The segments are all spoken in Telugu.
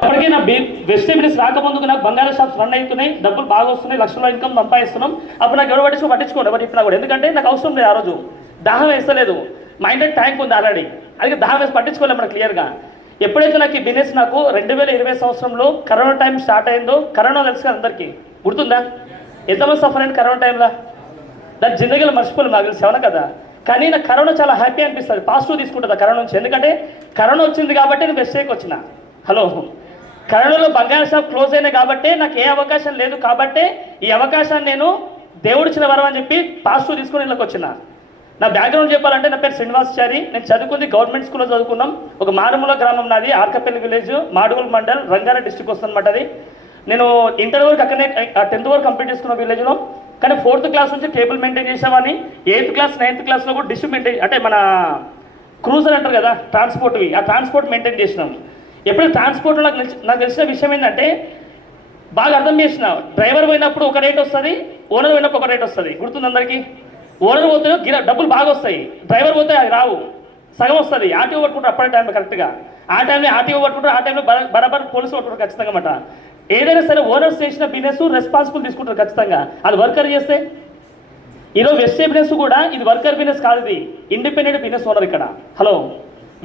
అప్పటికే నా వెజిటేబుల్స్ రాకముందుకు నాకు బంగారం షాప్స్ రన్ అవుతున్నాయి, డబ్బులు బాగా వస్తున్నాయి, లక్షల ఇన్కమ్ సంపాదిస్తున్నాం. అప్పుడు నాకు ఎవరు పట్టించుకోండి, ఎవరు చెప్పినా కూడా. ఎందుకంటే నాకు అవసరం లేదు, ఆ రోజు దాహం వేస్తలేదు, మైండ్ ట్యాంక్ ఉంది ఆల్రెడీ. అది దాహం వేసి పట్టించుకోలేదు మనకు క్లియర్గా. ఎప్పుడైతే నాకు ఈ బిజినెస్ నాకు 2020 సంవత్సరంలో కరోనా టైం స్టార్ట్ అయిందో, కరోనా తెలుసు కదా అందరికీ, గుర్తుందా? ఎంతమంది సఫర్ అయింది కరోనా టైంలో? దాని జిందగీలో మర్చిపోలేదు, నాకు తెలిసి, అవునా కదా? కానీ నాకు కరోనా చాలా హ్యాపీ అనిపిస్తుంది, పాజిటివ్ తీసుకుంటుంది కరోనా నుంచి. ఎందుకంటే కరోనా వచ్చింది కాబట్టి నేను వెస్టేకి వచ్చిన. హలో, కరోనాలో బంగారం షాప్ క్లోజ్ అయినాయి కాబట్టి నాకు ఏ అవకాశం లేదు, కాబట్టి ఈ అవకాశాన్ని నేను దేవుడిచ్చిన వరం అని చెప్పి పాజిటివ్ తీసుకుని ఇళ్ళకి వచ్చిన. నా బ్యాక్గ్రౌండ్ చెప్పాలంటే నా పేరు శ్రీనివాసాచారి. నేను చదువుకుంది గవర్నమెంట్ స్కూల్లో చదువుకున్నాం. ఒక మారుమూల గ్రామం నాది, ఆర్కపల్లి విలేజ్, మాడుగుల్ మండల్, రంగారెడ్డి డిస్ట్రిక్ట్ వస్తుంది అనమాట. అది నేను ఇంటర్ వరకు అక్కడనే 10th వరకు కంప్లీట్ చేసుకున్న విలేజ్లో. కానీ 4th క్లాస్ నుంచి టేబుల్ మెయింటైన్ చేసేవాడిని. 8th క్లాస్ 9th క్లాస్లో కూడా డిష్ మెయింటైన్, అంటే మన క్రూజర్ అంటారు కదా ట్రాన్స్పోర్ట్వి, ఆ ట్రాన్స్పోర్ట్ మెయింటైన్ చేసినాం. ఎప్పుడు ట్రాన్స్పోర్ట్లో నాకు తెలిసిన విషయం ఏంటంటే, బాగా అర్థం చేసిన, డ్రైవర్ పోయినప్పుడు ఒక రేట్ వస్తుంది, ఓనర్ పోయినప్పుడు ఒక రేట్ వస్తుంది. గుర్తుంది అందరికీ? ఓనర్ పోతే డబ్బులు బాగా వస్తాయి, డ్రైవర్ పోతే అది రావు, సగం వస్తుంది. ఆర్టీఓ పట్టుకుంటారు అప్పటి టైంలో కరెక్ట్గా, ఆ టైంలో ఆర్టీఓ పట్టుకుంటారు, ఆ టైంలో బరాబర్ పోలీసులు పట్టుకుంటారు ఖచ్చితంగా అన్నమాట. ఏదైనా సరే ఓనర్స్ చేసిన బిజినెస్ రెస్పాన్సిబుల్ తీసుకుంటారు ఖచ్చితంగా. అది వర్కర్ చేస్తే, ఈరోజు వెస్టే బిజినెస్ కూడా ఇది వర్కర్ బిజినెస్ కాదు, ఇది ఇండిపెండెంట్ బిజినెస్ ఓనర్ ఇక్కడ. హలో,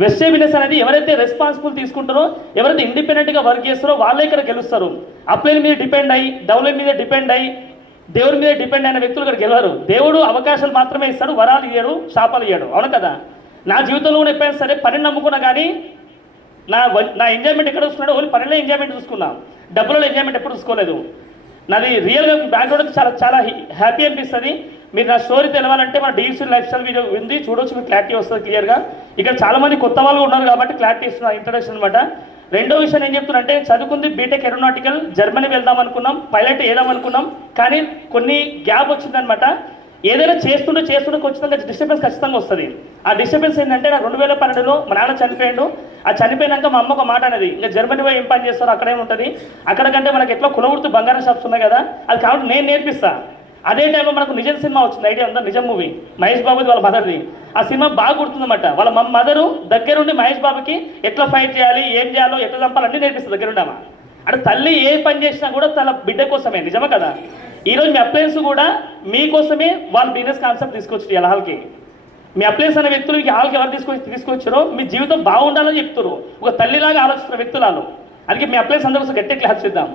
వెస్టే బిజినెస్ అనేది ఎవరైతే రెస్పాన్సిబుల్ తీసుకుంటారో, ఎవరైతే ఇండిపెండెంట్గా వర్క్ చేస్తారో వాళ్ళే ఇక్కడ గెలుస్తారు. అప్లైన్ మీద డిపెండ్ అయ్యి, డెవలప్ మీద డిపెండ్ అయ్యి, దేవుడి మీద డిపెండ్ అయిన వ్యక్తులు ఇక్కడ గెలవరు. దేవుడు అవకాశాలు మాత్రమే ఇస్తాడు, వరాలు ఇయ్యాడు, శాపాలు ఇయ్యాడు, అవును కదా? నా జీవితంలో కూడా ఎప్పుడైనా సరే పనిని నమ్ముకున్నా, కానీ నా ఎంజాయ్మెంట్ ఎక్కడ చూసుకున్నాడో ఓన్లీ పనిలో ఎంజాయ్మెంట్ చూసుకున్నా, డబ్బులలో ఎంజాయ్మెంట్ ఎప్పుడు చూసుకోలేదు. నాది రియల్గా బ్యాక్గ్రౌండ్ చాలా చాలా హ్యాపీ అనిపిస్తుంది. మీరు నా స్టోరీ తెలవాలంటే మన డీసీ లైఫ్ స్టైల్ వీడియో ఉంది, చూడవచ్చు, మీకు క్లారిటీ వస్తుంది క్లియర్గా. ఇక్కడ చాలామంది కొత్త వాళ్ళు ఉన్నారు కాబట్టి క్లారిటీ ఇస్తున్నా, ఇంట్రడక్షన్ అనమాట. రెండో విషయం ఏం చెప్తున్నారంటే, చదువుకుంది బీటెక్ ఏరోనాటికల్, జర్మనీ వెళ్దాం అనుకున్నాం, పైలట్ వేద్దాం అనుకున్నాం, కానీ కొన్ని గ్యాప్ వచ్చిందనమాట. ఏదైనా చేస్తుంటే ఖచ్చితంగా డిస్టర్బెన్స్ ఖచ్చితంగా వస్తుంది. ఆ డిస్టర్బెన్స్ ఏంటంటే, నాకు 2012లో మా నాన్న చనిపోయాడు. ఆ చనిపోయినాక మా అమ్మ ఒక మాట అనేది, ఇంకా జర్మనీ పోయి ఏం పని చేస్తారో అక్కడే ఉంటుంది, అక్కడికంటే మనకి ఎట్లా కులవృత్తి బంగారం షాప్స్ ఉన్నాయి కదా, అది కాబట్టి నేను నేర్పిస్తా. అదే టైంలో మనకు నిజం సినిమా వచ్చింది, ఐడియా ఉందా? నిజం మూవీ, మహేష్ బాబుది వాళ్ళ మదర్ది. ఆ సినిమా బాగా గుర్తుందన్నమాట. వాళ్ళ మదరు దగ్గరుండి మహేష్ బాబుకి ఎట్లా ఫైట్ చేయాలి, ఏం చేయాలో, ఎట్లా చంపాలి అన్నీ నేర్పిస్తుంది దగ్గరుండమా. అంటే తల్లి ఏ పని చేసినా కూడా తన బిడ్డ కోసమే, నిజమా కదా? ఈరోజు మీ అప్లయన్స్ కూడా మీకోసమే వాళ్ళ బిజినెస్ కాన్సెప్ట్ తీసుకొచ్చారు ఇలా హాల్కి. మీ అప్లయన్స్ అనే వ్యక్తులు ఈ హాల్కి ఎవరు తీసుకొచ్చారో మీ జీవితం బాగుండాలని చెప్తారు, ఒక తల్లిలాగా ఆలోచిస్తున్న వ్యక్తులను. అందుకే మీ అప్లయన్స్ అందరూ కోసం గట్టి క్లాస్ చేద్దాం.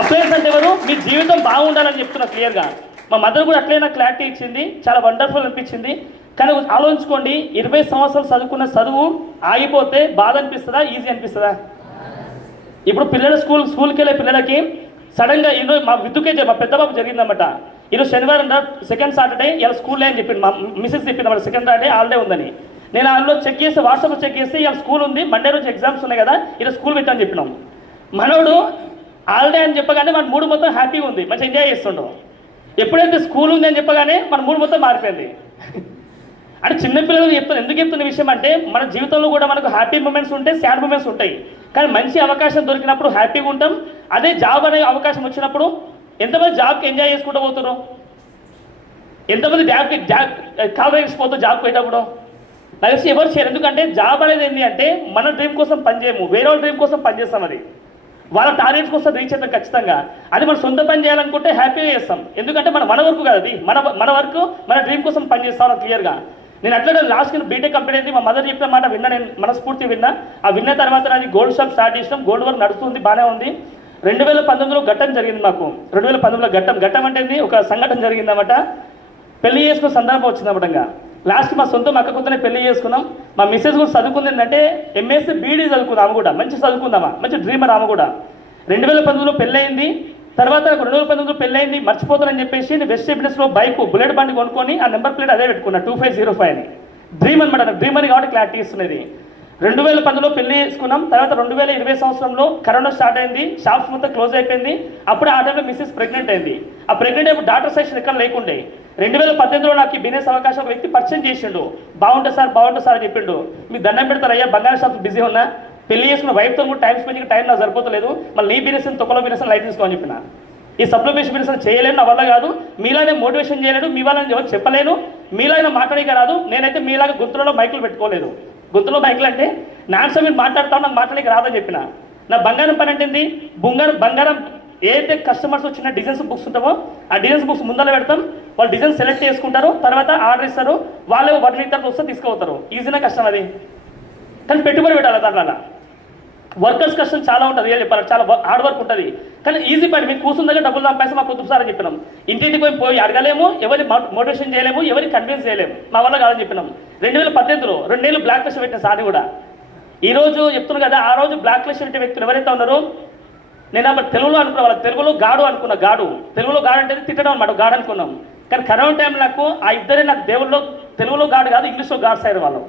అప్లయన్స్ అంటే ఎవరు? మీ జీవితం బాగుండాలని చెప్తున్నా క్లియర్గా. మా మదర్ కూడా అట్లే నాకు క్లారిటీ ఇచ్చింది, చాలా వండర్ఫుల్ అనిపించింది. కానీ ఆలోచించుకోండి, 20 సంవత్సరాలు చదువుకున్న చదువు ఆగిపోతే బాధ అనిపిస్తుందా, ఈజీ అనిపిస్తుందా? ఇప్పుడు పిల్లలు స్కూల్కి వెళ్ళే పిల్లలకి సడన్గా ఈరోజు మా విద్దుకే మా పెద్ద బాబు జరిగిందన్నమాట. ఈరోజు శనివారం సెకండ్ సాటర్డే ఇలా స్కూల్ అని చెప్పింది, మా మిస్సెస్ చెప్పింది అన్నమాట, సెకండ్ సాటర్డే హాలిడే ఉందని. నేను అందులో చెక్ చేస్తే, వాట్సాప్లో చెక్ చేస్తే ఇలా స్కూల్ ఉంది, మండే రోజు ఎగ్జామ్స్ ఉన్నాయి కదా, ఇలా స్కూల్ పెట్టని చెప్పినాం. మనోడు హాలిడే అని చెప్పగానే మన మూడు మొత్తం హ్యాపీగా ఉంది, మంచిగా ఎంజాయ్ చేస్తుండవు. ఎప్పుడైతే స్కూల్ ఉంది అని చెప్పగానే మన మూడు మొత్తం మారిపోయింది. అంటే చిన్నపిల్లలకు చెప్తాను, ఎందుకు చెప్తున్న విషయం అంటే, మన జీవితంలో కూడా మనకు హ్యాపీ మూమెంట్స్ ఉంటాయి, సాడ్ మూమెంట్స్ ఉంటాయి. కానీ మంచి అవకాశం దొరికినప్పుడు హ్యాపీగా ఉంటాం. అదే జాబ్ అనే అవకాశం వచ్చినప్పుడు ఎంతమంది జాబ్కి ఎంజాయ్ చేసుకుంటూ పోతున్నారు, ఎంతమంది కాల్ రేగిపోతారు జాబ్కి పోయేటప్పుడు? నాకు తెలిసి ఎవరు చేయరు. ఎందుకంటే జాబ్ అనేది ఏంటి అంటే, మన డ్రీమ్ కోసం పనిచేయము, వేరే వాళ్ళ డ్రీమ్ కోసం పనిచేస్తాం. అది వాళ్ళ టార్గెట్స్ కోసం రీచ్ అవుతాం ఖచ్చితంగా. అది మనం సొంత పని చేయాలనుకుంటే హ్యాపీగా చేస్తాం, ఎందుకంటే మన వర్క్ కాదు అది, మన వర్క్ మన డ్రీమ్ కోసం పనిచేస్తాం క్లియర్గా. నేను అట్లా లాస్ట్ బీటెక్ కంప్లీట్ అయింది, మా మదర్ చెప్పిన మాట విన్నా, నేను మనస్ఫూర్తి విన్నా. ఆ విన్న తర్వాత నాది గోల్డ్ షాప్ స్టార్ట్ చేసినాం, గోల్డ్ వర్క్ నడుస్తుంది, బాగానే ఉంది. 2019లో ఘట్టం జరిగింది మాకు. 2019లో ఘట్టం అంటే ఒక సంఘటన జరిగిందన్నమాట. పెళ్లి చేసుకున్న సందర్భం వచ్చిందన్నమాట. లాస్ట్ మా సొంత అక్క కొత్తనే పెళ్లి చేసుకున్నాం. మా మిస్సెస్ కూడా చదువుకుంది ఏంటంటే ఎంఎస్సీ బీడీ చదువుకుంది, ఆమె కూడా మంచి చదువుకుందామా, మంచి డ్రీమర్ ఆమె కూడా. 2019లో పెళ్ళి అయింది. తర్వాత 2019లో పెళ్ళి అయింది, మర్చిపోతానని చెప్పేసి నేను వెస్ట్ బిజినెస్లో బైక్ బుల్లెట్ బండి కొనుక్కొని ఆ నెంబర్ ప్లేట్ అదే పెట్టుకున్నా, 2505 అని. డ్రీమ్ అనమాట, నాకు డ్రీమ్ అని కాబట్టి క్లారిటీ ఇస్తున్నది. 2010లో పెళ్లి చేసుకున్నాం. తర్వాత 2020 సంవత్సరంలో కరోనా స్టార్ట్ అయింది, షాప్స్ మొత్తం క్లోజ్ అయిపోయింది. అప్పుడే ఆ టైంలో మిస్సెస్ ప్రెగ్నెంట్ అయింది. ఆ ప్రెగ్నెంట్ అయినప్పుడు డాక్టర్ సెక్షన్ ఎక్కడ లేకుండే. 2018లో నాకు ఈ బిజినెస్ అవకాశం ఒక వ్యక్తి పరిచయం చేసిండు, బాగుంటుంది సార్ అని చెప్పిండు. మీకు దండం పెడతారు, అయ్యా బంగారు షాప్స్ బిజీ ఉన్నా, పెళ్లి చేసుకున్న వైఫ్తో కూడా టైం స్పెండ్ టైం నాకు సరిపోతలేదు, మళ్ళీ నీ బిజినెస్ తొక్కలో బిజినెస్ లైట్ తీసుకోని చెప్పిన. ఈ సప్లిమెంటేషన్ బిజినెస్ చేయలేను, నా వల్ల కాదు, మీలానే మోటివేషన్ చేయలేను, మీ వాళ్ళని ఎవరు చెప్పలేను, మీలాగా మాట్లాడిక రాదు, నేనైతే మీలాగా గుంతులలో మైకులు పెట్టుకోలేదు. గొంతులో మైకులు అంటే నాన్ మీరు మాట్లాడతావు, నాకు మాట్లాడడానికి రాదని చెప్పిన. నా బంగారం పని అంటే ఏంది, బంగారం ఏదైతే కస్టమర్స్ వచ్చిన డిజైన్స్ బుక్స్ ఉంటావో ఆ డిజైన్స్ బుక్స్ ముందర పెడతాం, వాళ్ళు డిజైన్ సెలెక్ట్ చేసుకుంటారు, తర్వాత ఆర్డర్ ఇస్తారు, వాళ్ళే 1 వీక్ తర్వాత వస్తే తీసుకుపోతారు. ఈజీనా కష్టం అది, కానీ పెట్టుబడి పెట్టాలి దాంట్లో. వర్కర్స్ కష్టం చాలా ఉంటుంది, ఏం చెప్పాలి, చాలా హార్డ్ వర్క్ ఉంటుంది. కానీ ఈజీ పని, మీకు కూర్చున్న దగ్గర డబ్బులు సంపాదిస్తే మాకు పొద్దు సార్ అని చెప్పినాం. ఇంటింటికి పోయి అడగలేము, ఎవరి మోటివేషన్ చేయలేము, ఎవరికి కన్విన్స్ చేయలేము, మా వల్ల కాదని చెప్పినాం. 2018లో 2 ఏళ్ళు బ్లాక్ లిస్ట్ పెట్టిన సార్ కూడా. ఈరోజు చెప్తున్నాను కదా, ఆ రోజు బ్లాక్ లిస్ట్ పెట్టే వ్యక్తులు ఎవరైతే ఉన్నారో, నేను అప్పుడు తెలుగులో అనుకున్నా, వాళ్ళకి తెలుగులో గాడు అనుకున్నా. తెలుగులో గాడు అంటే తిట్టడం అనమాట, గాడు అనుకున్నాం. కానీ కరోనా టైం నాకు ఆ ఇద్దరే నాకు దేవుల్లో తెలుగులో గాడు కాదు, ఇంగ్లీష్లో గాడ్స్ అయ్యారు వాళ్ళు.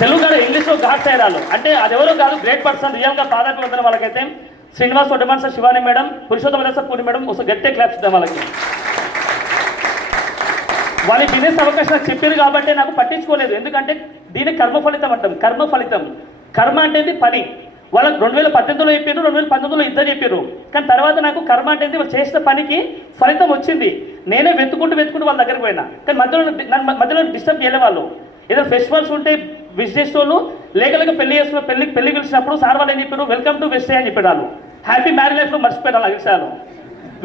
తెలుగు గాడు, ఇంగ్లీష్లో గాడ్స్ అయ్యారు వాళ్ళు. అంటే అది ఎవరో కాదు, గ్రేట్ పర్సన్, రియల్గా పాదాపి వందన వాళ్ళకైతే శ్రీనివాస్ ఒడ్డమన్ sir, Shivani madam, Purushottam sir, Purni madam, ఒకసారి గట్టే క్లాప్స్ ఇద్దాం వాళ్ళకి. వాళ్ళ బిజినెస్ అవకాశం నాకు చెప్పారు కాబట్టి నాకు పట్టించుకోలేదు. ఎందుకంటే దీనికి కర్మ ఫలితం అంటాం. కర్మ ఫలితం, కర్మ అంటే పని. వాళ్ళకి 2018లో చెప్పారు, 2019లో ఇద్దరు చెప్పారు. కానీ తర్వాత నాకు కర్మ అంటే వాళ్ళు చేసిన పనికి ఫలితం వచ్చింది. నేనే వెతుకుంటూ వాళ్ళ దగ్గరికి పోయినా. కానీ మధ్యలో డిస్టర్బ్ చేయలే వాళ్ళు. ఏదైనా ఫెస్టివల్స్ ఉంటే విష్ చేసేవాళ్ళు, లేక పెళ్లి పిలిచినప్పుడు సార్ వాళ్ళు ఏం చెప్పారు, వెల్కమ్ టు వెస్ట్ అని చెప్పారు. వాళ్ళు హ్యాపీ మ్యారేజ్ లైఫ్లో మర్చిపోయారు వాళ్ళ విషయాలు.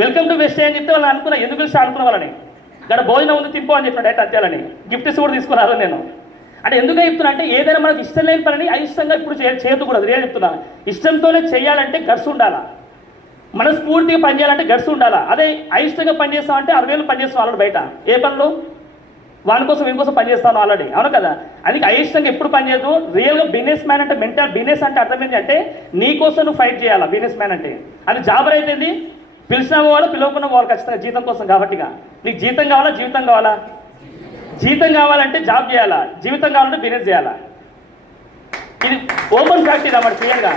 వెల్కమ్ టు వెస్ట్ అని చెప్తే వాళ్ళు అనుకున్నా, ఎందుకు పిలిచి అనుకున్న వాళ్ళని, ఇక్కడ భోజనం ఉంది తింపో అని చెప్పిన డైరెక్ట్ అత్యాలని, గిఫ్ట్స్ కూడా తీసుకురాను నేను. అంటే ఎందుకు చెప్తున్నా అంటే, ఏదైనా మనకు ఇష్టం లేని పనిని అయిష్టంగా ఇప్పుడు చేయకూడదు. నేను చెప్తున్నా, ఇష్టంతోనే చేయాలంటే గట్స్ ఉండాలా, మనస్ఫూర్తిగా పనిచేయాలంటే గట్స్ ఉండాలా. అదే అయిష్టంగా పనిచేస్తామంటే 60 వేలు పనిచేస్తాం ఆల్రెడీ బయట. ఏ పనులు, వాని కోసం వీని కోసం పనిచేస్తాను ఆల్రెడీ, అవును కదా. అందుకే అయిష్టంగా ఎప్పుడు పనిచేయదు. రియల్గా బిజినెస్ మ్యాన్ అంటే బిజినెస్ అంటే అర్థమైంది అంటే నీ కోసం నువ్వు ఫైట్ చేయాలా. బిజినెస్ మ్యాన్ అంటే అది జాబర్ అయితేంది, పిలిచిన వాళ్ళు పిలవకుండా వాళ్ళు ఖచ్చితంగా జీతం కోసం. కాబట్టిగా నీకు జీతం కావాలా, జీవితం కావాలా? జీతం కావాలంటే జాబ్ చేయాలా, జీవితం కావాలంటే బిజినెస్ చేయాలా. ఇది ఓపెన్ ఫ్యాక్ట్ అన్నమాట క్లియర్గా.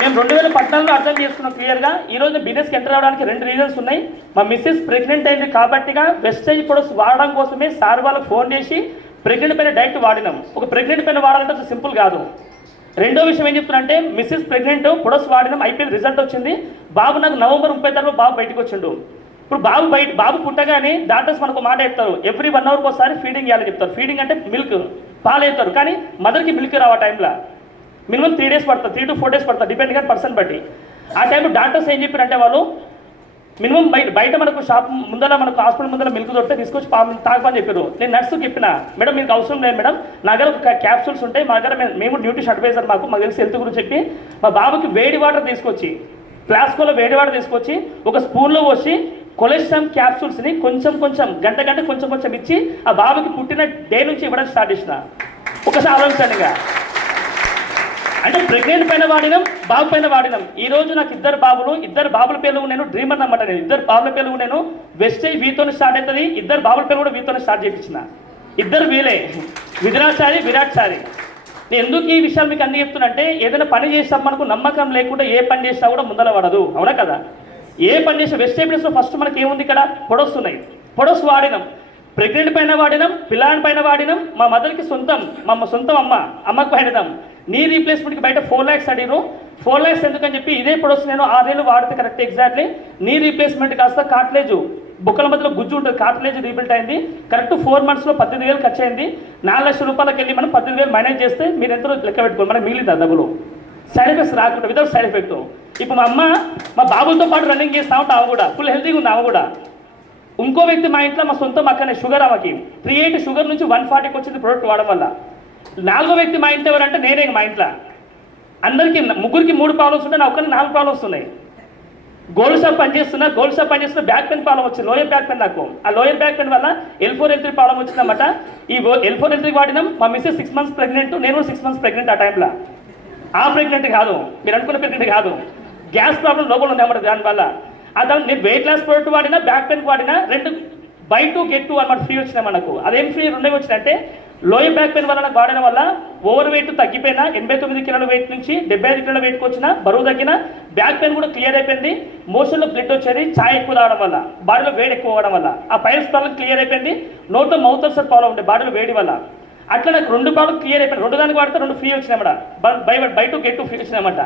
మేము 2014లో అర్థం చేసుకున్నాం క్లియర్గా. ఈరోజు బిజినెస్కి ఎంటర్ అవ్వడానికి 2 రీజన్స్ ఉన్నాయి. మా మిస్సెస్ ప్రెగ్నెంట్ అయింది కాబట్టిగా వెస్టేజ్ ప్రొడక్ట్స్ వాడడం కోసమే సార్ వాళ్ళకి ఫోన్ చేసి ప్రెగ్నెంట్ పైన డైరెక్ట్ వాడినాం. ఒక ప్రెగ్నెంట్ పైన వాడాలంటే అది సింపుల్ కాదు. రెండో విషయం ఏం చెప్తున్నా, మిస్సెస్ ప్రెగ్నెంట్ ప్రొడక్ట్స్ వాడినాం, అయిపోయింది, రిజల్ట్ వచ్చింది. బాబు నాకు నవంబర్ 30 బాబు బయటకు వచ్చిండు. ఇప్పుడు బాబు పుట్టగానే డాక్టర్స్ మనకు మాట చెప్తారు, ఎవ్రీ 1 అవర్కి ఒకసారి ఫీడింగ్ చేయాలని చెప్తారు. ఫీడింగ్ అంటే మిల్క్, పాలు వేస్తారు. కానీ మదర్కి మిల్క్ రావు ఆ టైంలో. మినిమం 3 days పడుతుంది, 3 to 4 days పడుతుంది, డిపెండ్ కానీ పర్సన్ బట్టి. ఆ టైంలో డాక్టర్స్ ఏం చెప్పారంటే, వాళ్ళు మినిమం బయట మనకు షాప్ ముందర, మనకు హాస్పిటల్ ముందర మిల్క్ దొరికితే తీసుకొచ్చి తాగమని చెప్పారు. నేను నర్సుకి చెప్పిన, మేడం మీకు అవసరం లేదు మేడం, నా దగ్గర ఒక క్యాప్సూల్స్ ఉంటాయి, మా దగ్గర మేము న్యూట్రిషన్ అడ్వైజర్, మాకు తెలిసి హెల్త్ గురించి చెప్పి మా బాబుకి వేడి వాటర్ తీసుకొచ్చి, ఫ్లాస్కోలో వేడి వాటర్ తీసుకొచ్చి ఒక స్పూన్లో పోసి కొలెస్ట్రామ్ క్యాప్సూల్స్ని కొంచెం గంట కొంచెం ఇచ్చి ఆ బాబుకి పుట్టిన డే నుంచి ఇవ్వడం స్టార్ట్ చేసిన. ఒకసారి ఆలోచించండిగా. అంటే ప్రెగ్నెంట్ పైన వాడినాం, బాబు పైన వాడినాం. ఈరోజు నాకు 2 బాబులు, 2 బాబుల పేర్లు నేను డ్రీమర్ అన్నమాట. నేను 2 బాబుల పేర్లు నేను వెస్టేజ్ వీతో స్టార్ట్ అవుతుంది, 2 బాబుల పేర్లు కూడా వీతో స్టార్ట్ చేయించిన. 2 వీలే, విరాట్ సారి. నేను ఎందుకు ఈ విషయాలు మీకు అన్ని చెప్తున్నంటే, ఏదైనా పని చేస్తాం మనకు నమ్మకం లేకుండా ఏ పని చేసినా కూడా ముందర పడదు, అవునా కదా. ఏ పని చేసినా వెజిటేబుల్స్లో ఫస్ట్ మనకి ఏముంది, ఇక్కడ ప్రొడక్ట్స్ ఉన్నాయి. ప్రొడక్ట్స్ వాడినాం, ప్రెగ్నెంట్ పైన వాడినాం, పిల్లాని పైన వాడినాం, మా మదర్కి సొంతం అమ్మకు పైనదాం. నీ రీప్లేస్మెంట్కి బయట 4 lakhs అడిగారు. 4 lakhs ఎందుకని చెప్పి ఇదే ప్రొడక్ట్స్ నేను 6 ఏళ్ళు వాడితే కరెక్ట్ ఎగ్జాక్ట్లీ నీ రీప్లేస్మెంట్ కాస్త కార్ట్లేజ్, బుక్కల మధ్యలో గుజ్జు ఉంటుంది, కార్ట్లేజ్ రీబిల్ట్ అయింది. కరెక్ట్ 4 monthsలో 18,000 ఖర్చు అయింది. 4 లక్షల రూపాయలకి వెళ్ళి మనం 18,000 మేనేజ్ చేస్తే మీరు ఎంతో లెక్క పెట్టుకోండి, మనకి మిగిలింది డబ్బులు. సైడ్ ఎఫెక్ట్స్ రాకుండా, వితౌట్ సైడ్ ఎఫెక్ట్. ఇప్పుడు మా బాబులతో పాటు రన్నింగ్ చేస్తూ ఉంటాం, ఆమె కూడా ఫుల్ హెల్తీగా ఉంది. ఆమె కూడా ఇంకో వ్యక్తి మా ఇంట్లో, మా సొంతం అక్కనే షుగర్, ఆమెకి 380 షుగర్ నుంచి 140కి వచ్చింది ప్రోడక్ట్ వాడడం వల్ల. 4వ వ్యక్తి మా ఇంట్లో ఎవరంటే నేనే. మా ఇంట్లో అందరికీ ముగ్గురికి 3 ప్రాబ్లమ్స్ ఉంటాయి, నా ఒక్కరికి 4 ప్రాబ్లమ్స్ ఉన్నాయి. గోల్డ్ షాప్ పనిచేస్తున్నా, బ్యాక్ పెయిన్ ప్రాబ్లం వచ్చింది, లోయర్ బ్యాక్ పెయిన్. నాకు ఆ లోయర్ బ్యాక్ పెయిన్ వల్ల L4 L3 ప్రాబ్లం వచ్చిందన్నమాట. ఈ L4 L3 వాడినాం. మా మిస్సెస్ 6 months ప్రెగ్నెంట్, నేను 6 months ప్రెగ్నెంట్. ఆ టైంలో ఆ ప్రెగ్నెంట్ కాదు, మీరు అనుకున్న ప్రెగ్నెంట్ కాదు, గ్యాస్ ప్రాబ్లం లోపల ఉందన్నమాట. దానివల్ల నేను వెయిట్ లాస్ ప్రోడక్ట్ వాడినా, బ్యాక్ పెయిన్ వాడినా 2 buy 2 get 2 అన్నమాట ఫ్రీ వచ్చినాయి మనకు. అదేం ఫ్రీ 2 వచ్చినాయంటే, లోయర్ బ్యాక్ పెయిన్ వల్ల నాకు వాడడం వల్ల ఓవర్ వెయిట్ తగ్గిపోయినా, 89 కిలోల వెయిట్ నుంచి 75 కిలోల వెయిట్కి వచ్చిన, బరువు తగ్గిన, బ్యాక్ పెయిన్ కూడా క్లియర్ అయిపోయింది. మోషన్లో బ్లడ్ వచ్చేది, ఛాయ్ ఎక్కువ తాగడం వల్ల, బాడీలో వేడి ఎక్కువ అవ్వడం వల్ల. ఆ పైల్స్ ప్రాబ్లం క్లియర్ అయిపోయింది. నోట్లో మౌత్ అల్సర్ ప్రాబ్లం ఉండే, బాడీలో వేడి వల్ల. అట్లా నాకు 2 ప్రాబ్లం క్లియర్ అయిపోయింది. 2 దానికి వాడితే 2 ఫ్రీ వచ్చినాయన్నమాట. buy 2 get 2 ఫ్రీ వచ్చినాయన్నమాట.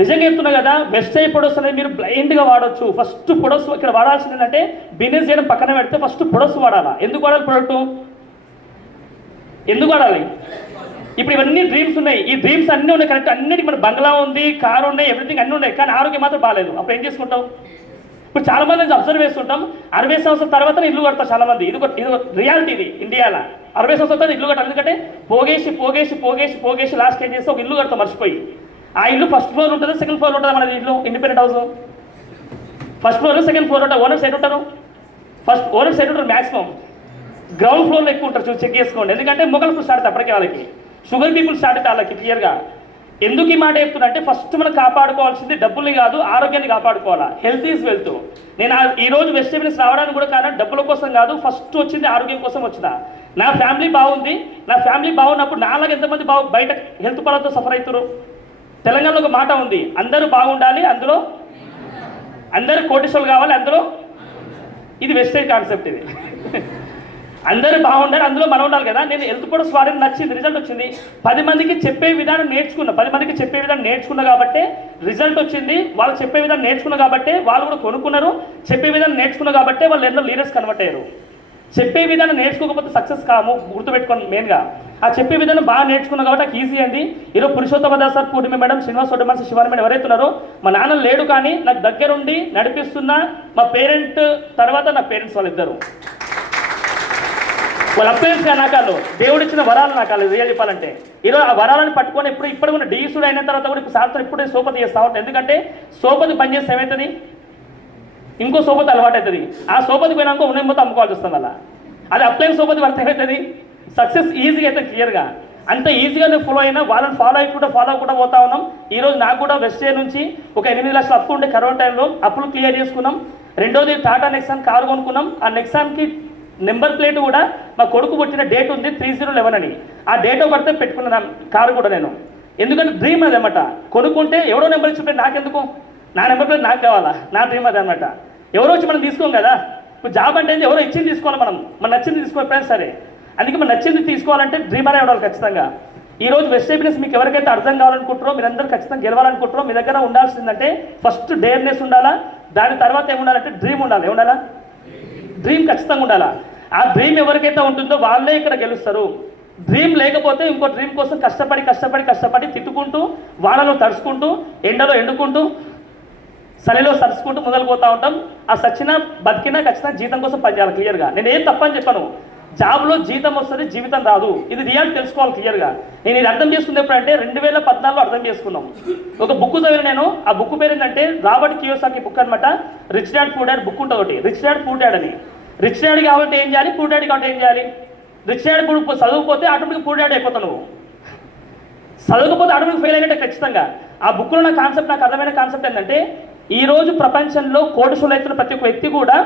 నిజంగా చెప్తున్నా కదా, వెస్టేజ్ ప్రొడక్ట్స్ అనేది మీరు బ్లైండ్గా వాడచ్చు. ఫస్ట్ ప్రొడక్ట్స్ ఇక్కడ వాడాల్సింది ఏంటంటే, బిజినెస్ చేయడం పక్కన పెడితే ఫస్ట్ ప్రొడక్ట్స్ వాడాలా. ఎందుకు వాడాలి? ఎందుకు వాడాలి? ఇప్పుడు ఇవన్నీ డ్రీమ్స్ ఉన్నాయి, ఈ డ్రీమ్స్ అన్నీ ఉన్నాయి కరెక్ట్, అన్నిటికీ మన బంగ్లా ఉంది, కారు ఉన్నాయి, ఎవ్రీథింగ్ అన్నీ ఉన్నాయి, కానీ ఆరోగ్యం మాత్రం బాగాలేదు. అప్పుడు ఏం చేసుకుంటాం? ఇప్పుడు చాలా మంది నుంచి అబ్జర్వ్ చేస్తుంటాం, 60 సంవత్సరాల తర్వాత ఇల్లు కడతారు చాలా మంది. ఇది రియాలిటీ, ఇది ఇండియాలో 60 సంవత్సరాల తర్వాత ఇల్లు కట్టాలి. ఎందుకంటే పోగేసి పోగేసి పోగేసి పోగేసి లాస్ట్ ఏం చేస్తే ఒక ఇల్లు కడతాం మర్చిపోయి. ఆ ఇల్లు ఫస్ట్ ఫ్లోర్ ఉంటుంది, సెకండ్ ఫ్లోర్ ఉంటుంది. మన ఇల్లు independent house first floor second floor ఉంటుంది. ఓనర్ సైడ్ ఉంటారు, ఫస్ట్ ఓనర్ సైడ్ ఉంటారు, మ్యాక్సిమం గ్రౌండ్ ఫ్లోర్లో ఎక్కువ ఉంటారు. చెక్ చేసుకోండి, ఎందుకంటే మొగలకు స్టార్ట్ అవుతాయి అప్పటికే, వాళ్ళకి షుగర్ పీపుల్ స్టార్ట్ అవుతాయి వాళ్ళకి క్లియర్గా. ఎందుకు ఈ మాట చెప్తున్నా అంటే ఫస్ట్ మనం కాపాడుకోవాల్సింది డబ్బుల్ని కాదు, ఆరోగ్యాన్ని కాపాడుకోవాలా. Health is wealth. నేను ఈరోజు వెజిటేబుల్స్ రావడానికి కూడా కారణం డబ్బుల కోసం కాదు, ఫస్ట్ వచ్చింది ఆరోగ్యం కోసం వచ్చిన. నా ఫ్యామిలీ బాగుంది, నా ఫ్యామిలీ బాగున్నప్పుడు నాలాగా ఎంతమంది బయట హెల్త్ పరంతో సఫర్ అవుతారు. తెలంగాణలో ఒక మాట ఉంది, అందరూ బాగుండాలి, అందులో అందరూ కోటీశ్వరులు కావాలి, అందులో ఇది వెస్టేజ్ కాన్సెప్ట్. ఇది అందరూ బాగుండాలి, అందులో మనం ఉండాలి కదా. నేను హెల్త్ ప్రొడక్ట్స్ వాడిని నచ్చింది, రిజల్ట్ వచ్చింది. 10 మందికి చెప్పే విధానం నేర్చుకున్నా, 10 మందికి చెప్పే విధానం నేర్చుకున్నా కాబట్టి రిజల్ట్ వచ్చింది. వాళ్ళు చెప్పే విధానం నేర్చుకున్నా కాబట్టి వాళ్ళు కూడా కొనుక్కున్నారు. చెప్పే విధానం నేర్చుకున్నా కాబట్టి వాళ్ళు ఎన్నో లీడర్స్ కన్వర్ట్ అయ్యారు. చెప్పే విధానం నేర్చుకోకపోతే సక్సెస్ కాము, గుర్తుపెట్టుకోండి మెయిన్గా. ఆ చెప్పే విధానం బాగా నేర్చుకున్నా కాబట్టి నాకు ఈజీ అయింది. ఈరోజు పురుషోత్తమ దాస్ సార్, పూర్ణిమ మేడం, శ్రీనివాస్ వడ్డమన్, శివాని మేడం ఎవరైతే ఉన్నారో, మా నాన్న లేడు కానీ నాకు దగ్గరుండి నడిపిస్తున్న మా పేరెంట్ తర్వాత నా పేరెంట్స్ వాళ్ళిద్దరు. వాళ్ళ అప్పేసి నాకాలు దేవుడు ఇచ్చిన వరాలు నాకాలు రియల్ చెప్పాలంటే. ఈరోజు ఆ వరాలను పట్టుకొని ఇప్పుడు కూడా డీసుడు అయిన తర్వాత కూడా ఇప్పుడు సార్తో ఇప్పుడే సోపతి చేస్తూ ఉంటాను. ఎందుకంటే సోపతి పని చేస్తే ఏమవుతుంది, ఇంకో సోపతి అలవాటు అవుతుంది. ఆ సోపతి పోయినాక ఉన్న మొత్తం అమ్ముకోవాల్సి వస్తుంది. అలా అది అప్లైన్ సోపతి పడితే ఏమవుతుంది, సక్సెస్ ఈజీగా అయితే క్లియర్గా. అంత ఈజీగా నేను ఫాలో అయినా వాళ్ళని ఫాలో అవ్వకుండా పోతా ఉన్నాం. ఈరోజు నాకు కూడా వెస్టేజ్ నుంచి ఒక 8 లక్షలు అప్పు ఉండే కరోనా టైంలో, అప్పులు క్లియర్ చేసుకున్నాం. రెండోది టాటా నెక్సాన్ కారు కొనుక్కున్నాం. ఆ నెక్సాన్కి నెంబర్ ప్లేట్ కూడా మా కొడుకు పుట్టిన డేట్ ఉంది 3011 అని. ఆ డేట్ ఆఫ్ బర్త్ పెట్టుకున్న కారు కూడా నేను, ఎందుకంటే డ్రీమ్ అది అన్నమాట. కొనుక్కుంటే ఎవరో నెంబర్ ఇచ్చి నాకెందుకు, నా నెంబర్ ప్లేట్ నాకు కావాలా, నా డ్రీమ్ అది అనమాట. ఎవరో వచ్చి మనం తీసుకోం కదా. ఇప్పుడు జాబ్ అంటే ఎవరో ఇచ్చింది తీసుకోవాలి, మన నచ్చింది తీసుకోకపోయినా సరే. అందుకే మనం నచ్చింది తీసుకోవాలంటే డ్రీమర్ అవ్వాలి ఖచ్చితంగా. ఈరోజు వెజిటేబుల్స్ మీకు ఎవరికైతే అర్థం కావాలనుకుంటారో, మీరందరూ ఖచ్చితంగా గెలవాలనుకుంటారో, మీ దగ్గర ఉండాల్సిందంటే ఫస్ట్ డేర్నెస్ ఉండాలా. దాని తర్వాత ఏముండాలంటే డ్రీమ్ ఉండాలి. ఏముండాలా? డ్రీమ్ ఖచ్చితంగా ఉండాలా. ఆ డ్రీమ్ ఎవరికైతే ఉంటుందో వాళ్ళే ఇక్కడ గెలుస్తారు. డ్రీమ్ లేకపోతే ఇంకో డ్రీమ్ కోసం కష్టపడి తిట్టుకుంటూ, వానలో తడుచుకుంటూ, ఎండలో ఎండుకుంటూ, చలిలో సరుచుకుంటూ మొదలు పోతూ ఉంటాం. ఆ సచ్చినా బతికినా ఖచ్చితంగా జీతం కోసం పనిచేయాలి క్లియర్గా. నేను ఏం తప్పని చెప్పాను, జాబ్లో జీతం వస్తుంది, జీవితం రాదు. ఇది రియాలిటీ తెలుసుకోవాలి క్లియర్గా. నేను ఇది అర్థం చేసుకునే ఎప్పుడంటే 2014లో అర్థం చేసుకున్నాం. ఒక బుక్ చదివిన నేను, ఆ బుక్ పేరు ఏంటంటే రాబర్ట్ కియోసాకి బుక్ అనమాట. Rich dad poor dad book ఉంటుంది ఒకటి, రిచ్ డాడ్ పూర్ డాడ్ అని. రిచ్ డాడ్ కాబట్టి ఏం చేయాలి, పూర్ డాడ్ కాబట్టి ఏం చేయాలి. రిచ్ డాడ్ చదువుకోతే ఆటోమేటిక్ పూర్ డాడ్ అయిపోతావు నువ్వు, చదవకపోతే ఆటోమేటిక్ ఫెయిల్ అయినట్టే ఖచ్చితంగా. ఆ బుక్లో నా కాన్సెప్ట్, నాకు అర్థమైన కాన్సెప్ట్ ఏంటంటే, ఈరోజు ప్రపంచంలో కోటీశ్వరులు అవుతున్న ప్రతి ఒక్క వ్యక్తి కూడా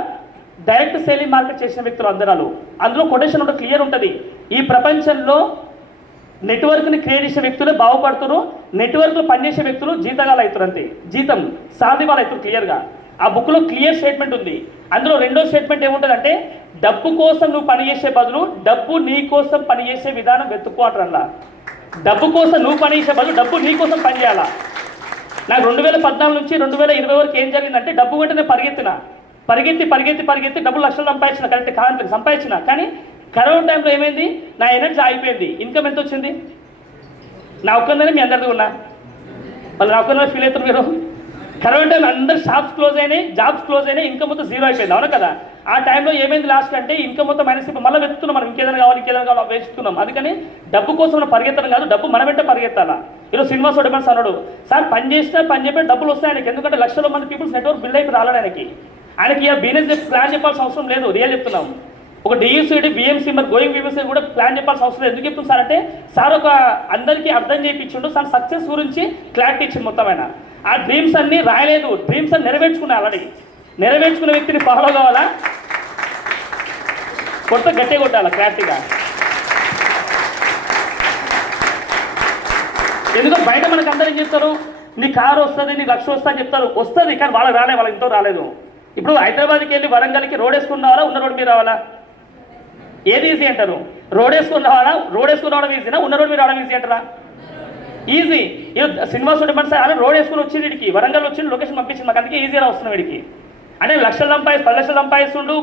డైరెక్ట్ సేలింగ్ మార్కెట్ చేసిన వ్యక్తులు అందరూ. అందులో కొటేషన్ ఉంటుంది, క్లియర్ ఉంటుంది. ఈ ప్రపంచంలో నెట్వర్క్ని క్రియేట్ చేసే వ్యక్తులే బాగుపడుతున్నారు, నెట్వర్క్లో పనిచేసే వ్యక్తులు జీతగాలు అవుతారు, అంతే. జీతం సాధివాళ్ళు అవుతారు క్లియర్గా. ఆ బుక్లో క్లియర్ స్టేట్మెంట్ ఉంది. అందులో రెండో స్టేట్మెంట్ ఏముంటుందంటే, డబ్బు కోసం నువ్వు పనిచేసే బదులు డబ్బు నీ కోసం పనిచేసే విధానం వెతుక్కో అంటారల్లా. డబ్బు కోసం నువ్వు పనిచేసే బదులు డబ్బు నీ కోసం పనిచేయాలా. నాకు 2014 నుంచి 2020 వరకు ఏం జరిగిందంటే, డబ్బు వెంట నేను పరిగెత్తి డబ్బులు లక్షలు సంపాదించిన, కరెక్ట్ కాదు సంపాదించిన. కానీ కరోనా టైంలో ఏమైంది, నా ఎనర్జీ ఆగిపోయింది. ఇన్కమ్ ఎంత వచ్చింది, నా ఒక్కరినే మీ అందరిది ఉన్నా, వాళ్ళు నా ఒక్కరినే ఫీల్ అవుతారు మీరు. కరోనా టైం అందరు షాప్స్ క్లోజ్ అయినాయి, జాబ్స్ క్లోజ్ అయినాయి, ఇన్కమ్ మొత్తం జీరో అయిపోయింది, అవునా కదా. ఆ టైంలో ఏమైంది లాస్ట్ అంటే, ఇన్కమ్ మొత్తం మైనస్ అయిపోయి మళ్ళీ వెతుకుతున్నాం మనం, ఇంకేదైనా కావాలి వేస్తున్నాం. అందుకని డబ్బు కోసం మనం పరిగెత్తడం కాదు, డబ్బు మన వెంట పరిగెత్తాలా. ఈరోజు శ్రీనివాస్ వడ్డమన్ అన్నాడు, సార్ పని చేసినా పని చెప్పి డబ్బులు వస్తాయి ఆయనకి. ఎందుకంటే లక్షల మంది పీపుల్స్ నెట్వర్క్ బిల్డ్ అయిపోయి రాలేదు ఆయనకి ఆ బిజినెస్ ప్లాన్ చెప్పాల్సిన అవసరం లేదు. రియల్ చెప్తున్నాం. ఒక డియూసీడీ బిఎంసీ మరి గోయింగ్ బిఎంసీ కూడా ప్లాన్ చెప్పాల్సిన అవసరం లేదు. ఎందుకు చెప్తుంది సార్ అంటే, సార్ ఒక అందరికీ అర్థం చేయించిండు, సార్ సక్సెస్ గురించి క్లారిటీ ఇచ్చింది మొత్తం ఆయన. ఆ డ్రీమ్స్ అన్ని రాయలేదు, డ్రీమ్స్ అన్ని నెరవేర్చుకున్నా. ఆల్రెడీ నెరవేర్చుకునే వ్యక్తిని ఫాలో కావాలా, గట్టిగా కొట్టాలా క్లారిటీగా. ఎందుకంటే బయట మనకు అందరూ ఏం చెప్తారు, నీ కారు వస్తుంది, నీ లక్ష వస్తా అని చెప్తారు. వస్తుంది, కానీ వాళ్ళకి రాలే, వాళ్ళకి ఇంట్లో రాలేదు. ఇప్పుడు హైదరాబాద్కి వెళ్ళి వరంగల్కి రోడ్ వేసుకుని రావాలా, ఉన్న రోడ్ మీద రావాలా? ఏది ఈజీ అంటారు? రోడ్ వేసుకుని రావాలా? రోడ్ వేసుకుని రావడం ఈజీనా, ఉన్న రోడ్ మీద రావడం ఈజీ అంటారా? ఈజీ. శ్రీనివాస్ వడ్డమన్ సార్ అలా రోడ్ వేసుకుని వచ్చింది, వీడికి వరంగల్ వచ్చింది, లొకేషన్ పంపించింది మాకు, అందుకే ఈజీగా వస్తున్నాం వీడికి. అంటే లక్షలు 10 లక్షలు సంపాదిస్తుండు,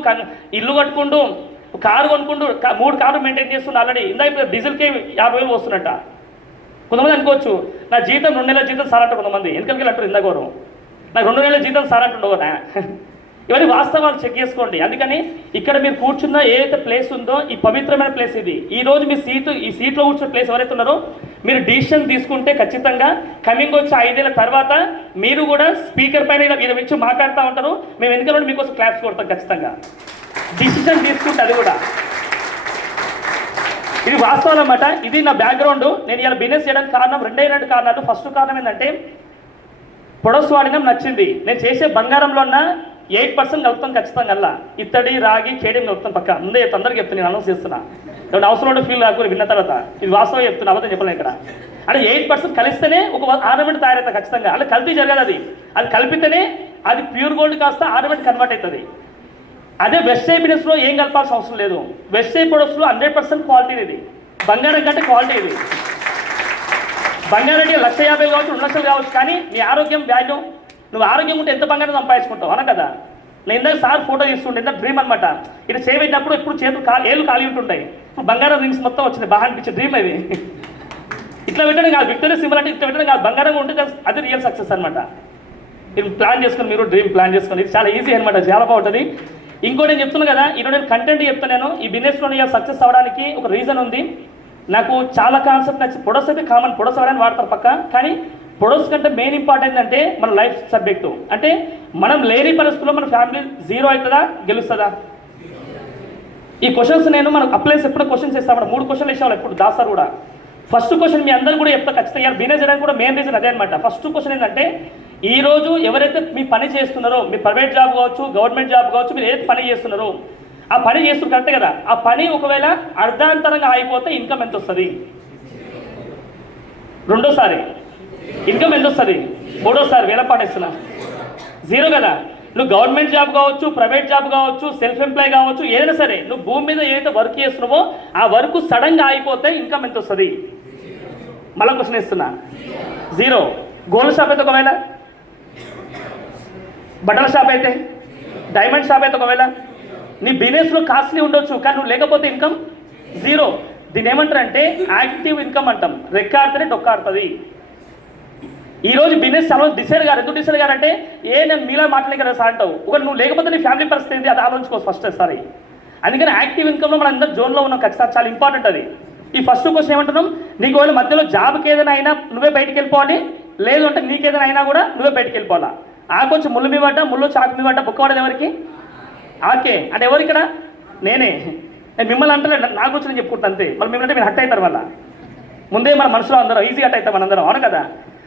ఇల్లు కట్టుకుంటూ, కారు కొనుక్కుంటూ, 3 కార్లు మెయింటైన్ చేస్తుండు ఆల్రెడీ. ఇందా ఇప్పుడు డీజిల్కి 50,000 వస్తున్నట్ట. కొంతమంది అనుకోవచ్చు నా జీతం 2 నెలల జీతం సార్ అంటారు కొంతమంది, ఎందుకంటే అంటారు ఇందాకోరు నాకు 2 నెలల జీతం సార్ అంటుండవు. ఇవన్నీ వాస్తవాలు చెక్ చేసుకోండి. అందుకని ఇక్కడ మీరు కూర్చున్న ఏదైతే ప్లేస్ ఉందో ఈ పవిత్రమైన ప్లేస్ ఇది. ఈ రోజు మీ ఈ సీట్లో కూర్చున్న ప్లేస్ ఎవరైతే ఉన్నారో మీరు డిసిషన్ తీసుకుంటే ఖచ్చితంగా కమింగ్ వచ్చే 5 ఏళ్ళ తర్వాత మీరు కూడా స్పీకర్ పైన ఇలా వచ్చి మాట్లాడుతూ ఉంటారు. మేము ఎందుకంటే మీకోసం క్లాప్స్ కొడతాం ఖచ్చితంగా, డిసిషన్ తీసుకుంటే. అది కూడా ఇది వాస్తవం అన్నమాట. ఇది నా బ్యాక్గ్రౌండ్. నేను ఇలా బిజినెస్ చేయడానికి కారణం 2 కారణాలు. ఫస్ట్ కారణం ఏంటంటే పొడస్ వాడినం నచ్చింది. నేను చేసే బంగారంలో ఉన్న 8% కలుపుతాం ఖచ్చితంగా. అలా ఇత్తడి రాగి కేడియం కలుపుతాం పక్క. ముందే తొందరగా చెప్తాను, నేను అనౌన్స్ చేస్తున్నా. ఏమైనా అవసరం ఫీల్ కాకుండా విన్న తర్వాత ఇది వాస్తవం చెప్తున్నా, అబద్ధం చెప్పలేను ఇక్కడ. అంటే 8% కలిస్తేనే ఒక ఆర్నమెంట్ తయారవుతుంది ఖచ్చితంగా. అలా కల్తీ జరగదు. అది కలిపితేనే అది ప్యూర్ గోల్డ్ కాస్త ఆర్నమెంట్ కన్వర్ట్ అవుతుంది. అదే వెస్ట్ బిజినెస్లో ఏం కలపాల్సిన అవసరం లేదు. వెస్ట్ ప్రొడక్ట్స్లో 100% క్వాలిటీ. ఇది బంగారం కంటే క్వాలిటీ. ఇది బంగారం అంటే 1,50,000 కావచ్చు, 2 లక్షలు కావచ్చు, కానీ నీ ఆరోగ్యం వాల్యూ. నువ్వు ఆరోగ్యం ఉంటే ఎంత బంగారం సంపాదించుకుంటావు అన కదా. నేను ఇందాక సార్ ఫోటో తీసుకుంటే ఇంత డ్రీమ్ అనమాట. ఇది చేయబెట్టినప్పుడు ఇప్పుడు చేతులు ఏళ్ళు ఖాళీ ఉంటుంటాయి. ఇప్పుడు బంగారం రింగ్స్ మొత్తం వచ్చింది. బాగా అనిపించే డ్రీమ్ అది. ఇట్లా పెట్టడం కాదు, విక్టరీ సింబల్ అంటే ఇట్లా పెట్టడం కాదు. బంగారం ఉంటే అది రియల్ సక్సెస్ అనమాట. ఇది ప్లాన్ చేసుకొని మీరు డ్రీమ్ ప్లాన్ చేసుకొని ఇది చాలా ఈజీ అనమాట, చాలా బాగుంటుంది. ఇంకోటి నేను చెప్తున్నాను కదా, ఈరోజు నేను కంటెంట్ చెప్తాను. ఈ బిజినెస్లో నేను సక్సెస్ అవ్వడానికి ఒక రీజన్ ఉంది. నాకు చాలా కాన్సెప్ట్ నచ్చి ప్రొడక్ట్స్ అయితే కామన్, ప్రొడక్ట్స్ అవ్వడానికి వాడతారు పక్క. కానీ ప్రొడక్ట్స్ కంటే మెయిన్ ఇంపార్టెంట్ అంటే మన లైఫ్ సబ్జెక్టు. అంటే మనం లేని పరిస్థితుల్లో మన ఫ్యామిలీ 0 అవుతుందా గెలుస్తుందా? ఈ క్వశ్చన్స్ నేను మనకు అప్లైస్ ఎప్పుడు క్వశ్చన్స్ ఇస్తాం. 3 క్వశ్చన్లు ఇచ్చేవాళ్ళు ఎప్పుడు దాస్తారు కూడా. ఫస్ట్ క్వశ్చన్ మీ అందరూ కూడా చెప్తా ఖచ్చితంగా. బిజినెస్ చేయడానికి కూడా మెయిన్ రీజన్ అదే అనమాట. ఫస్ట్ క్వశ్చన్ ఏంటంటే ఈరోజు ఎవరైతే మీ పని చేస్తున్నారో, మీ ప్రైవేట్ జాబ్ కావచ్చు, గవర్నమెంట్ జాబ్ కావచ్చు, మీరు ఏది పని చేస్తున్నారో ఆ పని చేస్తున్నారు కరెక్టే కదా. ఆ పని ఒకవేళ అర్ధాంతరంగా ఆగిపోతే ఇన్కమ్ ఎంత వస్తుంది? రెండోసారి ఇన్కమ్ ఎంత వస్తుంది? మూడోసారి వేల పాటేస్తున్నా 0 కదా. నువ్వు గవర్నమెంట్ జాబ్ కావచ్చు, ప్రైవేట్ జాబ్ కావచ్చు, సెల్ఫ్ ఎంప్లాయ్ కావచ్చు, ఏదైనా సరే నువ్వు భూమి మీద ఏదైతే వర్క్ చేస్తున్నావో ఆ వర్క్ సడన్గా ఆగిపోతే ఇన్కమ్ ఎంత వస్తుంది? మళ్ళీ క్వశ్చన్ ఇస్తున్నా 0. గోల్డ్ షాప్ అయితే ఒకవేళ, బట్టల షాప్ అయితే, డైమండ్ షాప్ అయితే ఒకవేళ, నీ బిజినెస్లో కాస్ట్లీ ఉండొచ్చు కానీ నువ్వు లేకపోతే ఇన్కమ్ 0. దీన్ని ఏమంటారంటే యాక్టివ్ ఇన్కమ్ అంటాం. రెక్కాడితేనే డొక్కాడుతుంది. ఈరోజు బిజినెస్ చాలా డిసైడ్ గారు. ఎందుకు డిసైడ్ గారంటే నేను మీలా మాట్లాడే కదా సార్ అంటావు. ఒక నువ్వు లేకపోతే నీ ఫ్యామిలీ పరిస్థితి ఏంటి అది ఆలోచించుకోవచ్చు ఫస్ట్ సారి. అందుకని యాక్టివ్ ఇన్కమ్లో మనం అందరూ జోన్లో ఉన్నాం ఖచ్చితంగా, చాలా ఇంపార్టెంట్ అది. ఈ ఫస్ట్ క్వశ్చన్ ఏమంటున్నాం, నీకు ఒకవేళ మధ్యలో జాబ్కి ఏదైనా అయినా నువ్వే బయటికి వెళ్ళిపోవాలి, లేదు అంటే నీకు ఏదైనా అయినా కూడా నువ్వే బయటికి వెళ్ళిపోవాలా. కొంచెం ముళ్ళు మీ పడ్డా, ముళ్ళు చాకు మీ పడ్డా, బుక్క పడదు ఎవరికి? ఆకే అంటే ఎవరు ఇక్కడ? నేను మిమ్మల్ని అంటే నా గురించి నేను చెప్పుకుంటాను అంతే. మళ్ళీ మిమ్మల్ని అంటే మీరు హట్ అవుతారు. వల్ల ముందే మన మనసులో అందరం ఈజీగా హట్ అవుతాం మనందరం, అవును కదా.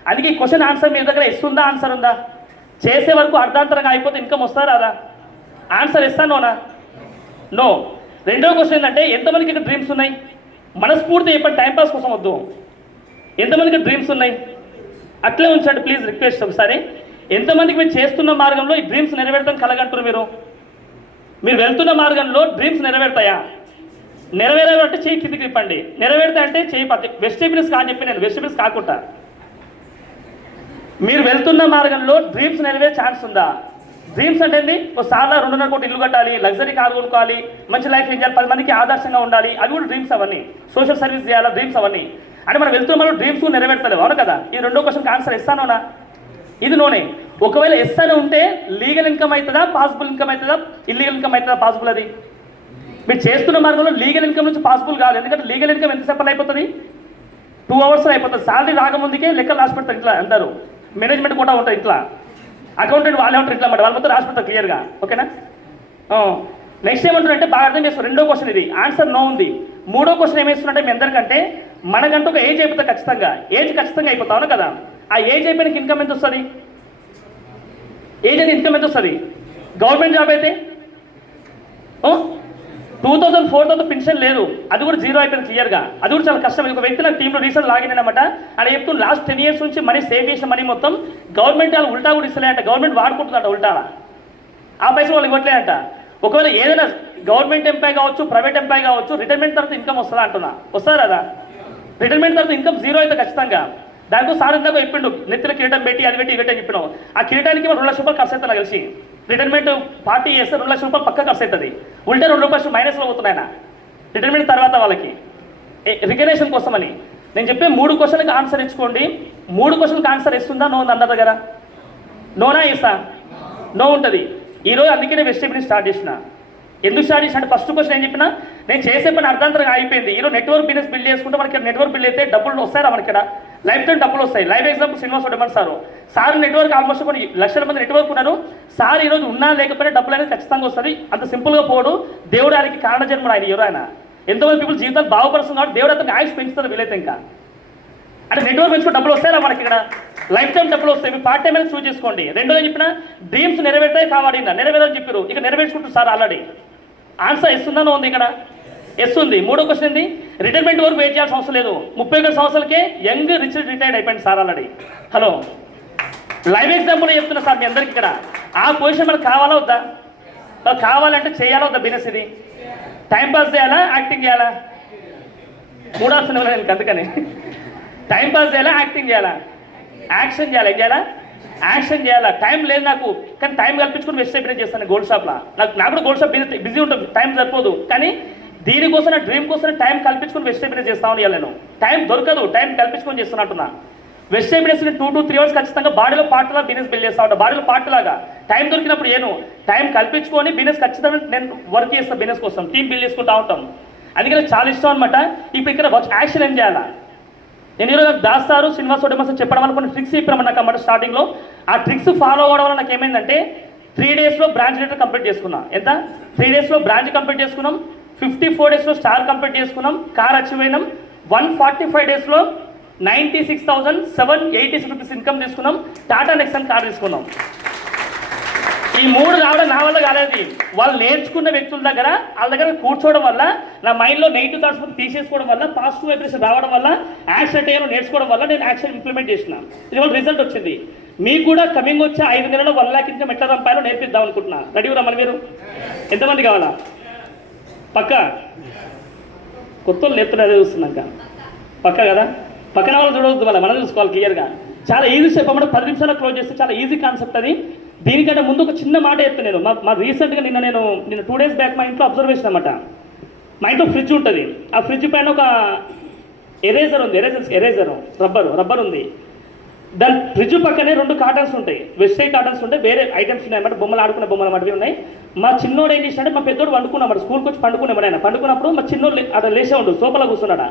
అందుకే ఈ క్వశ్చన్ ఆన్సర్ మీ దగ్గర ఇస్తుందా? ఆన్సర్ ఉందా? చేసే వరకు అర్ధాంతరంగా అయిపోతే ఇన్కమ్ వస్తారా రాదా? ఆన్సర్ ఇస్తానోనా? నో. రెండో క్వశ్చన్ ఏంటంటే ఎంతమందికి ఇక్కడ డ్రీమ్స్ ఉన్నాయి? మనస్ఫూర్తి చెప్పండి, టైంపాస్ కోసం వద్దు. ఎంతమందికి డ్రీమ్స్ ఉన్నాయి? అట్లే ఉంచండి ప్లీజ్, రిక్వెస్ట్ ఒకసారి. ఎంతమందికి మీరు చేస్తున్న మార్గంలో ఈ డ్రీమ్స్ నెరవేర్తాం కలగంటారు? మీరు వెళ్తున్న మార్గంలో డ్రీమ్స్ నెరవేరుతాయా? నెరవేరాలంటే చేయి కిందికి ఇప్పండి. నెరవేరుతా అంటే చేయి పట్టి. వెజిటేబుల్స్ కాని చెప్పి నేను వెజిటేబుల్స్ కాకుండా మీరు వెళ్తున్న మార్గంలో డ్రీమ్స్ నెరవేరే ఛాన్స్ ఉందా? డ్రీమ్స్ అంటే ఏంది? ఒక సార్లు 2.5 కోట్లు ఇల్లు కట్టాలి, లగ్జరీ కారు కొనుక్కోవాలి, మంచి లైఫ్ ఎంజాయ్, 10 మందికి ఆదర్శంగా ఉండాలి, అవి కూడా డ్రీమ్స్. అవన్నీ సోషల్ సర్వీస్ చేయాలా, డ్రీమ్స్ అవన్నీ. అంటే మనం వెళ్తున్న మనం డ్రీమ్స్ నెరవేర్తలేవు, అవును కదా. ఈ రెండో క్వశ్చన్కి ఆన్సర్ ఇస్తానోనా? ఇది నోనే. ఒకవేళ ఇస్తానే ఉంటే లీగల్ ఇన్కమ్ అవుతుందా, పాసిబుల్ ఇన్కమ్ అవుతుందా, ఇల్లీగల్ ఇన్కమ్ అవుతుందా? పాసిబుల్. అది మీరు చేస్తున్న మార్గంలో లీగల్ ఇన్కమ్ నుంచి పాసిబుల్ కాదు. ఎందుకంటే లీగల్ ఇన్కమ్ ఎంతసేపు అయిపోతుంది? 2 అవర్స్లో అయిపోతుంది. శాలరీ రాకముందుకే లెక్కలు రాసి పెడతారు ఇంట్లో అందరూ. మేనేజ్మెంట్ కూడా ఉంటుంది ఇంట్లో, అకౌంటెంట్ వాళ్ళే ఉంటారు ఇంట్లో అన్నమాట. వాళ్ళ మొత్తం రాసి పెడతారు క్లియర్గా, ఓకేనా. నెక్స్ట్ ఏమంటారంటే బాగా అర్థం చేస్తారు. రెండో క్వశ్చన్ ఇది, ఆన్సర్ నో ఉంది. మూడో క్వశ్చన్ ఏమేస్తుందంటే మీ అందరికంటే మనకంటూ ఒక ఏజ్ అయిపోతుంది ఖచ్చితంగా. ఏజ్ ఖచ్చితంగా అయిపోతావు, అవును కదా. ఆ ఏజ్ అయిపోయిన ఇన్కమ్ ఎంత వస్తుంది? ఏజ్ అయితే ఇన్కమ్ ఎంత వస్తుంది? గవర్నమెంట్ జాబ్ అయితే 2000 4000 పెన్షన్ లేదు, అది కూడా 0 అయిపోయింది క్లియర్గా. అది కూడా చాలా కష్టం. ఒక వ్యక్తి నాకు టీంలో రీసెంట్ లాగిన్ అనమాట. అని చెప్తున్న లాస్ట్ 10 years నుంచి మనీ సేవ్ చేసిన మనీ మొత్తం గవర్నమెంట్ వాళ్ళు ఉల్టా కూడా ఇస్తలేదంట. గవర్నమెంట్ వాడుకుంటుందంట ఉల్టా. ఆ పైసలు వాళ్ళు ఇవ్వట్లేదంట. ఒకవేళ ఏదైనా గవర్నమెంట్ ఎంప్లాయ్ కావచ్చు, ప్రైవేట్ ఎంప్లాయ్ కావచ్చు, రిటైర్మెంట్ తర్వాత ఇన్కమ్ వస్తుందా అంటున్నా? వస్తుందా కదా? రిటైర్మెంట్ తర్వాత ఇన్కమ్ 0 అయితే ఖచ్చితంగా. దానికో సార్ ఇందాక చెప్పిండు, నెత్తిలో కిరీటం పెట్టి అది పెట్టి ఇవి పెట్టి చెప్పినావు. ఆ కిరీటానికి 2 లక్షల రూపాయలు ఖర్చు అవుతుంది కలిసి. రిటైర్మెంట్ పార్టీ చేస్తే 2 లక్షల రూపాయలు పక్క ఖర్చు అవుతుంది. ఉంటే 2 రూపాయలు మైనస్లో అవుతున్నాయన రిటైర్మెంట్ తర్వాత వాళ్ళకి రికగ్నేషన్ కోసమని. నేను చెప్పే 3 క్వశ్చన్కి ఆన్సర్ ఇచ్చుకోండి. 3 క్వశ్చన్కి ఆన్సర్ ఇస్తుందా నో ఉంది అందరి దగ్గర? నోనా ఇస్తా? నో ఉంటుంది. ఈరోజు అందుకే నేను వెజిటేబుల్ స్టార్ట్ చేసిన. ఎందుకు స్టార్ట్ చేసిన అంటే ఫస్ట్ క్వశ్చన్ ఏం చెప్పినా, నేను చేసే పని అర్థాంతరంగా అయిపోయింది. ఈరోజు నెట్వర్క్ బిజినెస్ బిల్డ్ చేసుకుంటే మనకి నెట్వర్క్ బిల్డ్ అయితే డబ్బులు వస్తాయి మనకి ఇక్కడ లైఫ్ టైం డబ్బులు వస్తాయి. Live example Srinivas Reddy sir network almost కొన్ని లక్షల మంది నెట్వర్క్ ఉన్నారు. సార్ ఈరోజు ఉన్నా లేకపోయినా డబ్బులు అనేది ఖచ్చితంగా వస్తుంది. అంత సింపుల్గా పోడు. దేవుడు ఆయనకి కారణ జన్మడు. ఆయన ఎవరు? ఆయన ఎంతోమంది పీపుల్ జీవితాలు బాగుపరుస్తుంది కాబట్టి దేవుడు అతనికి ఆయుష్ పెంచుతారు వీలైతే. ఇంకా అంటే నెట్వర్క్ పెంచుకుని డబ్బులు వస్తాయా మనకి ఇక్కడ లైఫ్ టైం డబ్బులు వస్తాయి. మీరు పార్ట్ టైం అనేది చూస్ చేసుకోండి. రెండోది చెప్పిన డ్రీమ్స్ నెరవేర్తాయి కావాలి, నెరవేరని చెప్పారు. ఇక నెరవేర్చుకుంటారు సార్ ఆల్రెడీ. ఆన్సర్ ఇస్తుందా ఉంది ఇక్కడ? ఇస్తుంది. 3వ క్వశ్చన్ ఏంది? రిటైర్మెంట్ వరకు వెయిట్ చేయాల్సిన అవసరం లేదు. 31 సంవత్సరాలకే యంగ్ రిచ్ రిటైర్డ్ అయిపోయింది sir already. Hello, live example చెప్తున్నా సార్ మీ అందరికి ఇక్కడ. ఆ పొజిషన్ మనకు కావాలా వద్దా? కావాలంటే చేయాలా వద్దా బిజినెస్? ఇది టైం పాస్ చేయాలా, యాక్టింగ్ చేయాలా? 3 ఆప్షన్ ఇవ్వలేదు అందుకని. టైం పాస్ చేయాలా, యాక్టింగ్ చేయాలా? యాక్షన్ చేయాలి. ఏం చేయాలా? యాక్షన్ చేయాలా. టైం లేదు నాకు, కానీ టైం కల్పించుకుని వెజిటేబుల్ చేస్తాను గోల్డ్ షాప్లో. నాకు కూడా గోల్డ్ షాప్ బిజీ ఉంటుంది, టైం సరిపోదు. కానీ దీనికోసం నా డ్రీమ్ కోసం టైం కల్పించుకుని వెజిటేబుల్ చేస్తామని నేను. టైం దొరకదు, టైం కల్పించుకొని చేస్తున్నట్టున్నా. వెజిటేబుల్స్ 2 to 3 అవర్స్ ఖచ్చితంగా బాడీలో పార్ట్లా బిజినెస్ బిల్డ్ చేస్తా ఉంటాను. బాడీలో పార్ట్ లాగా టైం దొరికినప్పుడు టైం కల్పించుకొని బిజినెస్ ఖచ్చితంగా నేను వర్క్ చేస్తాను. బిజినెస్ కోసం టీం బిల్డ్ చేసుకుంటూ ఉంటాం. అందుకే నాకు చాలా ఇష్టం అనమాట. ఇప్పుడు ఇక్కడ యాక్షన్ ఏం చేయాలా? నేను ఈరోజు దాస్తారు శ్రీనివాస్ రెడ్డి చెప్పడం వల్ల కొన్ని ట్రిక్స్ చెప్పాను నాకు అన్నమాట స్టార్టింగ్లో. ఆ ట్రిక్స్ ఫాలో అవ్వడం వల్ల నాకు ఏమైందంటే 3 daysలో బ్రాంచ్ లెటర్ కంప్లీట్ చేసుకున్నాం. ఎంత? 3 daysలో బ్రాంచ్ కంప్లీట్ చేసుకున్నాం. 54 daysలో స్టార్ కంప్లీట్ చేసుకున్నాం. కార్ అచీవ్ అయినాం. 145 daysలో 96,786 రూపీస్ ఇన్కమ్ తీసుకున్నాం. టాటా నెక్సన్ కార్ తీసుకున్నాం. ఈ 3 కావడం నా వల్ల కాలేదు. వాళ్ళు నేర్చుకున్న వ్యక్తుల దగ్గర వాళ్ళ దగ్గర కూర్చోవడం వల్ల నా మైండ్లో నెగిటివ్ థాట్స్ తీసేసుకోవడం వల్ల పాజిటివ్ వైబ్రేషన్ రావడం వల్ల యాక్షన్ టైంలో నేర్చుకోవడం వల్ల నేను యాక్షన్ ఇంప్లిమెంట్ చేసిన. ఇవాళ రిజల్ట్ వచ్చింది. మీకు కూడా కమింగ్ వచ్చే 5 నెలల్లో 1 lakh ఇన్కమ్ ఎట్లా సంపాలో నేర్పిద్దాం అనుకుంటున్నా. రెడీ రమ్మని మీరు ఎంతమంది కావాలా? పక్క కొత్త వాళ్ళు లేపుతున్నారు చూస్తున్నాక పక్క కదా. పక్కన వాళ్ళు చూడవద్దు, మనం చూసుకోవాలి క్లియర్గా. చాలా ఈజీ స్టెప్ అన్నమాట. 10 నిమిషాల్లో క్లోజ్ చేస్తే చాలా ఈజీ కాన్సెప్ట్ అది. దీనికంటే ముందు ఒక చిన్న మాట చెప్తాను నేను. మా రీసెంట్గా నిన్న 2 days బ్యాక్ మా ఇంట్లో అబ్జర్వేషన్ అనమాట. మా ఇంట్లో ఫ్రిడ్జ్ ఉంటుంది. ఆ ఫ్రిడ్జ్ పైన ఒక ఎరేజర్ ఉంది. ఎరేజర్ రబ్బర్ ఉంది. దాని ఫ్రిడ్జ్ పక్కనే 2 కార్టన్స్ ఉంటాయి. వెస్టై కార్టన్స్ ఉంటాయి. వేరే ఐటమ్స్ ఉన్నాయి అన్నమాట. బొమ్మలు ఆడుకునే బొమ్మలు అన్నమాట ఉన్నాయి. మా చిన్నోడు ఏం చేసినట్టే, మా పెద్దోడు పండుకున్నాడు. స్కూల్కి వచ్చి పండుకున్నాడు. ఆయన పండుకున్నప్పుడు మా చిన్నోడు అక్కడ లేచే ఉండు, సోఫాలో కూర్చున్నాడు.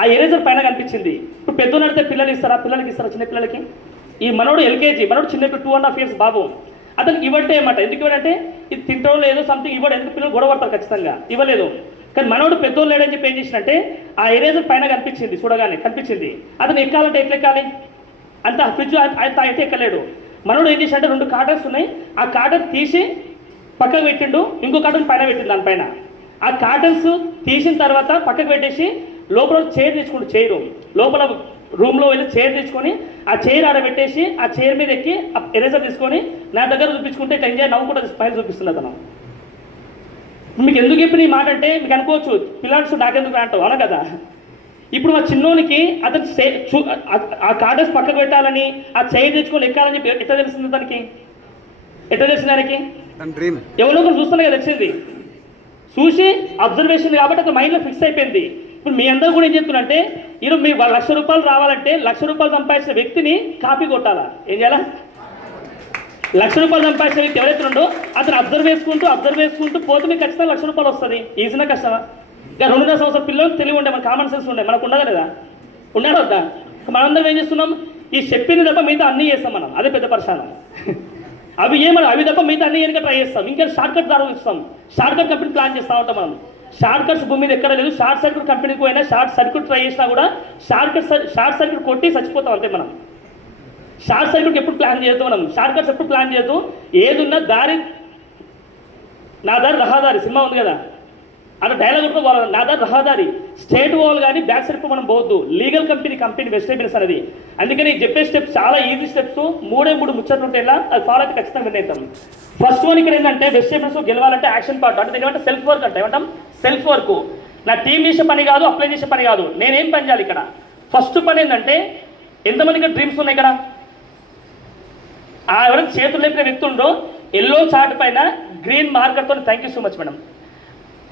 ఆ ఎరేజర్ పైన కనిపించింది. ఇప్పుడు పెద్దోడు అడితే పిల్లలకి ఇస్తారా చిన్న పిల్లలకి? ఈ మనోడు ఎల్కేజీ, మనోడు చిన్న 2.5 years బాబు. అతనికి ఇవ్వట్టే అన్నమాట. ఎందుకు ఇవ్వడంటే ఇది తింటాడో లేదో సంథింగ్ ఇవ్వడు. ఎందుకు పిల్లలు గొడవ పడతారు ఖచ్చితంగా. ఇవ్వలేదు. కానీ మనోడు పెద్దోళ్ళు లేడని చెప్పి ఏం చేసినట్టే ఆ ఎరేజర్ పైన కనిపించింది. చూడగానే కనిపించింది. అతను ఎక్కాలంటే ఎట్లా ఎక్కాలి? అంత ఫ్రిడ్జ్ అయితే ఎక్కలేడు. మనోడు ఏం చేసినట్టే 2 కార్టన్స్ ఉన్నాయి. ఆ కార్టన్ తీసి పక్కకు పెట్టిండు. ఇంకో కార్టన్ పైన పెట్టిండు. దానిపైన ఆ కార్టన్స్ తీసిన తర్వాత పక్కకు పెట్టేసి లోపల చైర్ తెచ్చుకుంటు. చైరు లోపల రూమ్లో వెళ్ళి చైర్ తెచ్చుకొని ఆ చైర్ ఆడ పెట్టేసి ఆ చైర్ మీద ఎక్కి ఎరేజర్ తీసుకొని నా దగ్గర చూపించుకుంటే ఇట్లా ఎంజాయ్ నవ్వుకుంటే స్మైల్ చూపిస్తుంది అతను. మీకు ఎందుకు చెప్పిన ఈ మాట అంటే మీకు అనుకోవచ్చు పిల్లాడ్స్ నాకెందుకు అంటావు అన కదా. ఇప్పుడు మా చిన్నోనికి అతను ఆ కార్డర్స్ పక్కకు పెట్టాలని ఆ చైర్ తెచ్చుకొని ఎక్కాలని చెప్పి ఎట్లా తెలిసింది తనకి? ఎట్లా తెలిసింది ఆయనకి? ఎవరో ఒకరు చూస్తున్నా కదా వచ్చింది. చూసి అబ్జర్వేషన్ కాబట్టి అతను మైండ్లో ఫిక్స్ అయిపోయింది. ఇప్పుడు మీ అందరూ కూడా ఏం చెప్తున్నారంటే ఈరోజు మీరు 1,00,000 రూపాయలు రావాలంటే 1,00,000 రూపాయలు సంపాదించిన వ్యక్తిని కాపీ కొట్టాలా? ఏం చేయాలా? 1,00,000 రూపాయలు సంపాదించిన వ్యక్తి ఎవరైతే ఉండో అతను అబ్జర్వ్ చేసుకుంటూ పోతే మీకు ఖచ్చితంగా 1,00,000 రూపాయలు వస్తుంది. ఈజీనా కష్టమా? ఇంకా 2.5 సంవత్సరాల పిల్లలు తెలివి ఉండే, మన కామన్ సెన్స్ ఉండే, మనకు ఉండదా లేదా? ఉన్నాడు వద్దా? మనందరం ఏం చేస్తున్నాం? ఈ చెప్పింది తప్ప మిగతా అన్నీ చేస్తాం మనం. అదే పెద్ద పరిశానం. అవి తప్ప మిగతా అన్నీ వెనక ట్రై చేస్తాం. ఇంకా షార్ట్ కట్ ద్వారా ఇస్తాం. షార్ట్ కట్ కంపెనీ ప్లాన్ చేస్తూ ఉంటాం మనం. షార్ట్ కట్స్ భూమి మీద ఎక్కడ లేదు. షార్ట్ సర్క్యూట్ కంపెనీకి పోయినా షార్ట్ సర్క్యూట్ ట్రై చేసినా కూడా షార్ట్ సర్క్యూట్ కొట్టి చచ్చిపోతాం అంతే మనం. షార్ట్ సర్క్యూట్ ఎప్పుడు ప్లాన్ చేయొద్దు మనం. షార్ట్ కట్స్ ఎప్పుడు ప్లాన్ చేయొద్దు. ఏదున్నా దారి నా దారి రహదారి సినిమా ఉంది కదా, అలా డైలాగ్ కూడా పోవాలి. నా దారి రహదారి స్టేట్ పోవాలి కానీ బ్యాక్ సైడ్ మనం పోవద్దు. లీగల్ కంపెనీ వెజిటేబుల్స్ అనేది. అందుకని చెప్పే స్టెప్స్ చాలా ఈజీ స్టెప్స్. 3 ముచ్చట్లు ఉంటాయి. అది ఫాలో అయితే ఖచ్చితంగా విన్ అవుతాం. ఫస్ట్ వన్ ఇక్కడ ఏంటంటే వెజిటేబుల్స్ గెలవాలంటే యాక్షన్ పార్ట్ అంటే ఏమంటే సెల్ఫ్ వర్క్ అంటే ఏమంటాం? Self work. నా టీం చేసే పని కాదు, అప్లై చేసే పని కాదు. నేనేం పని చేయాలి ఇక్కడ? ఫస్ట్ పని ఏంటంటే ఎంతమందికి డ్రీమ్స్ ఉన్నాయి ఇక్కడ? ఎవరైనా చేతులు లేపిన వ్యక్తి ఉండో ఎల్లో చార్ట్ పైన గ్రీన్ మార్కర్తో thank you so much madam.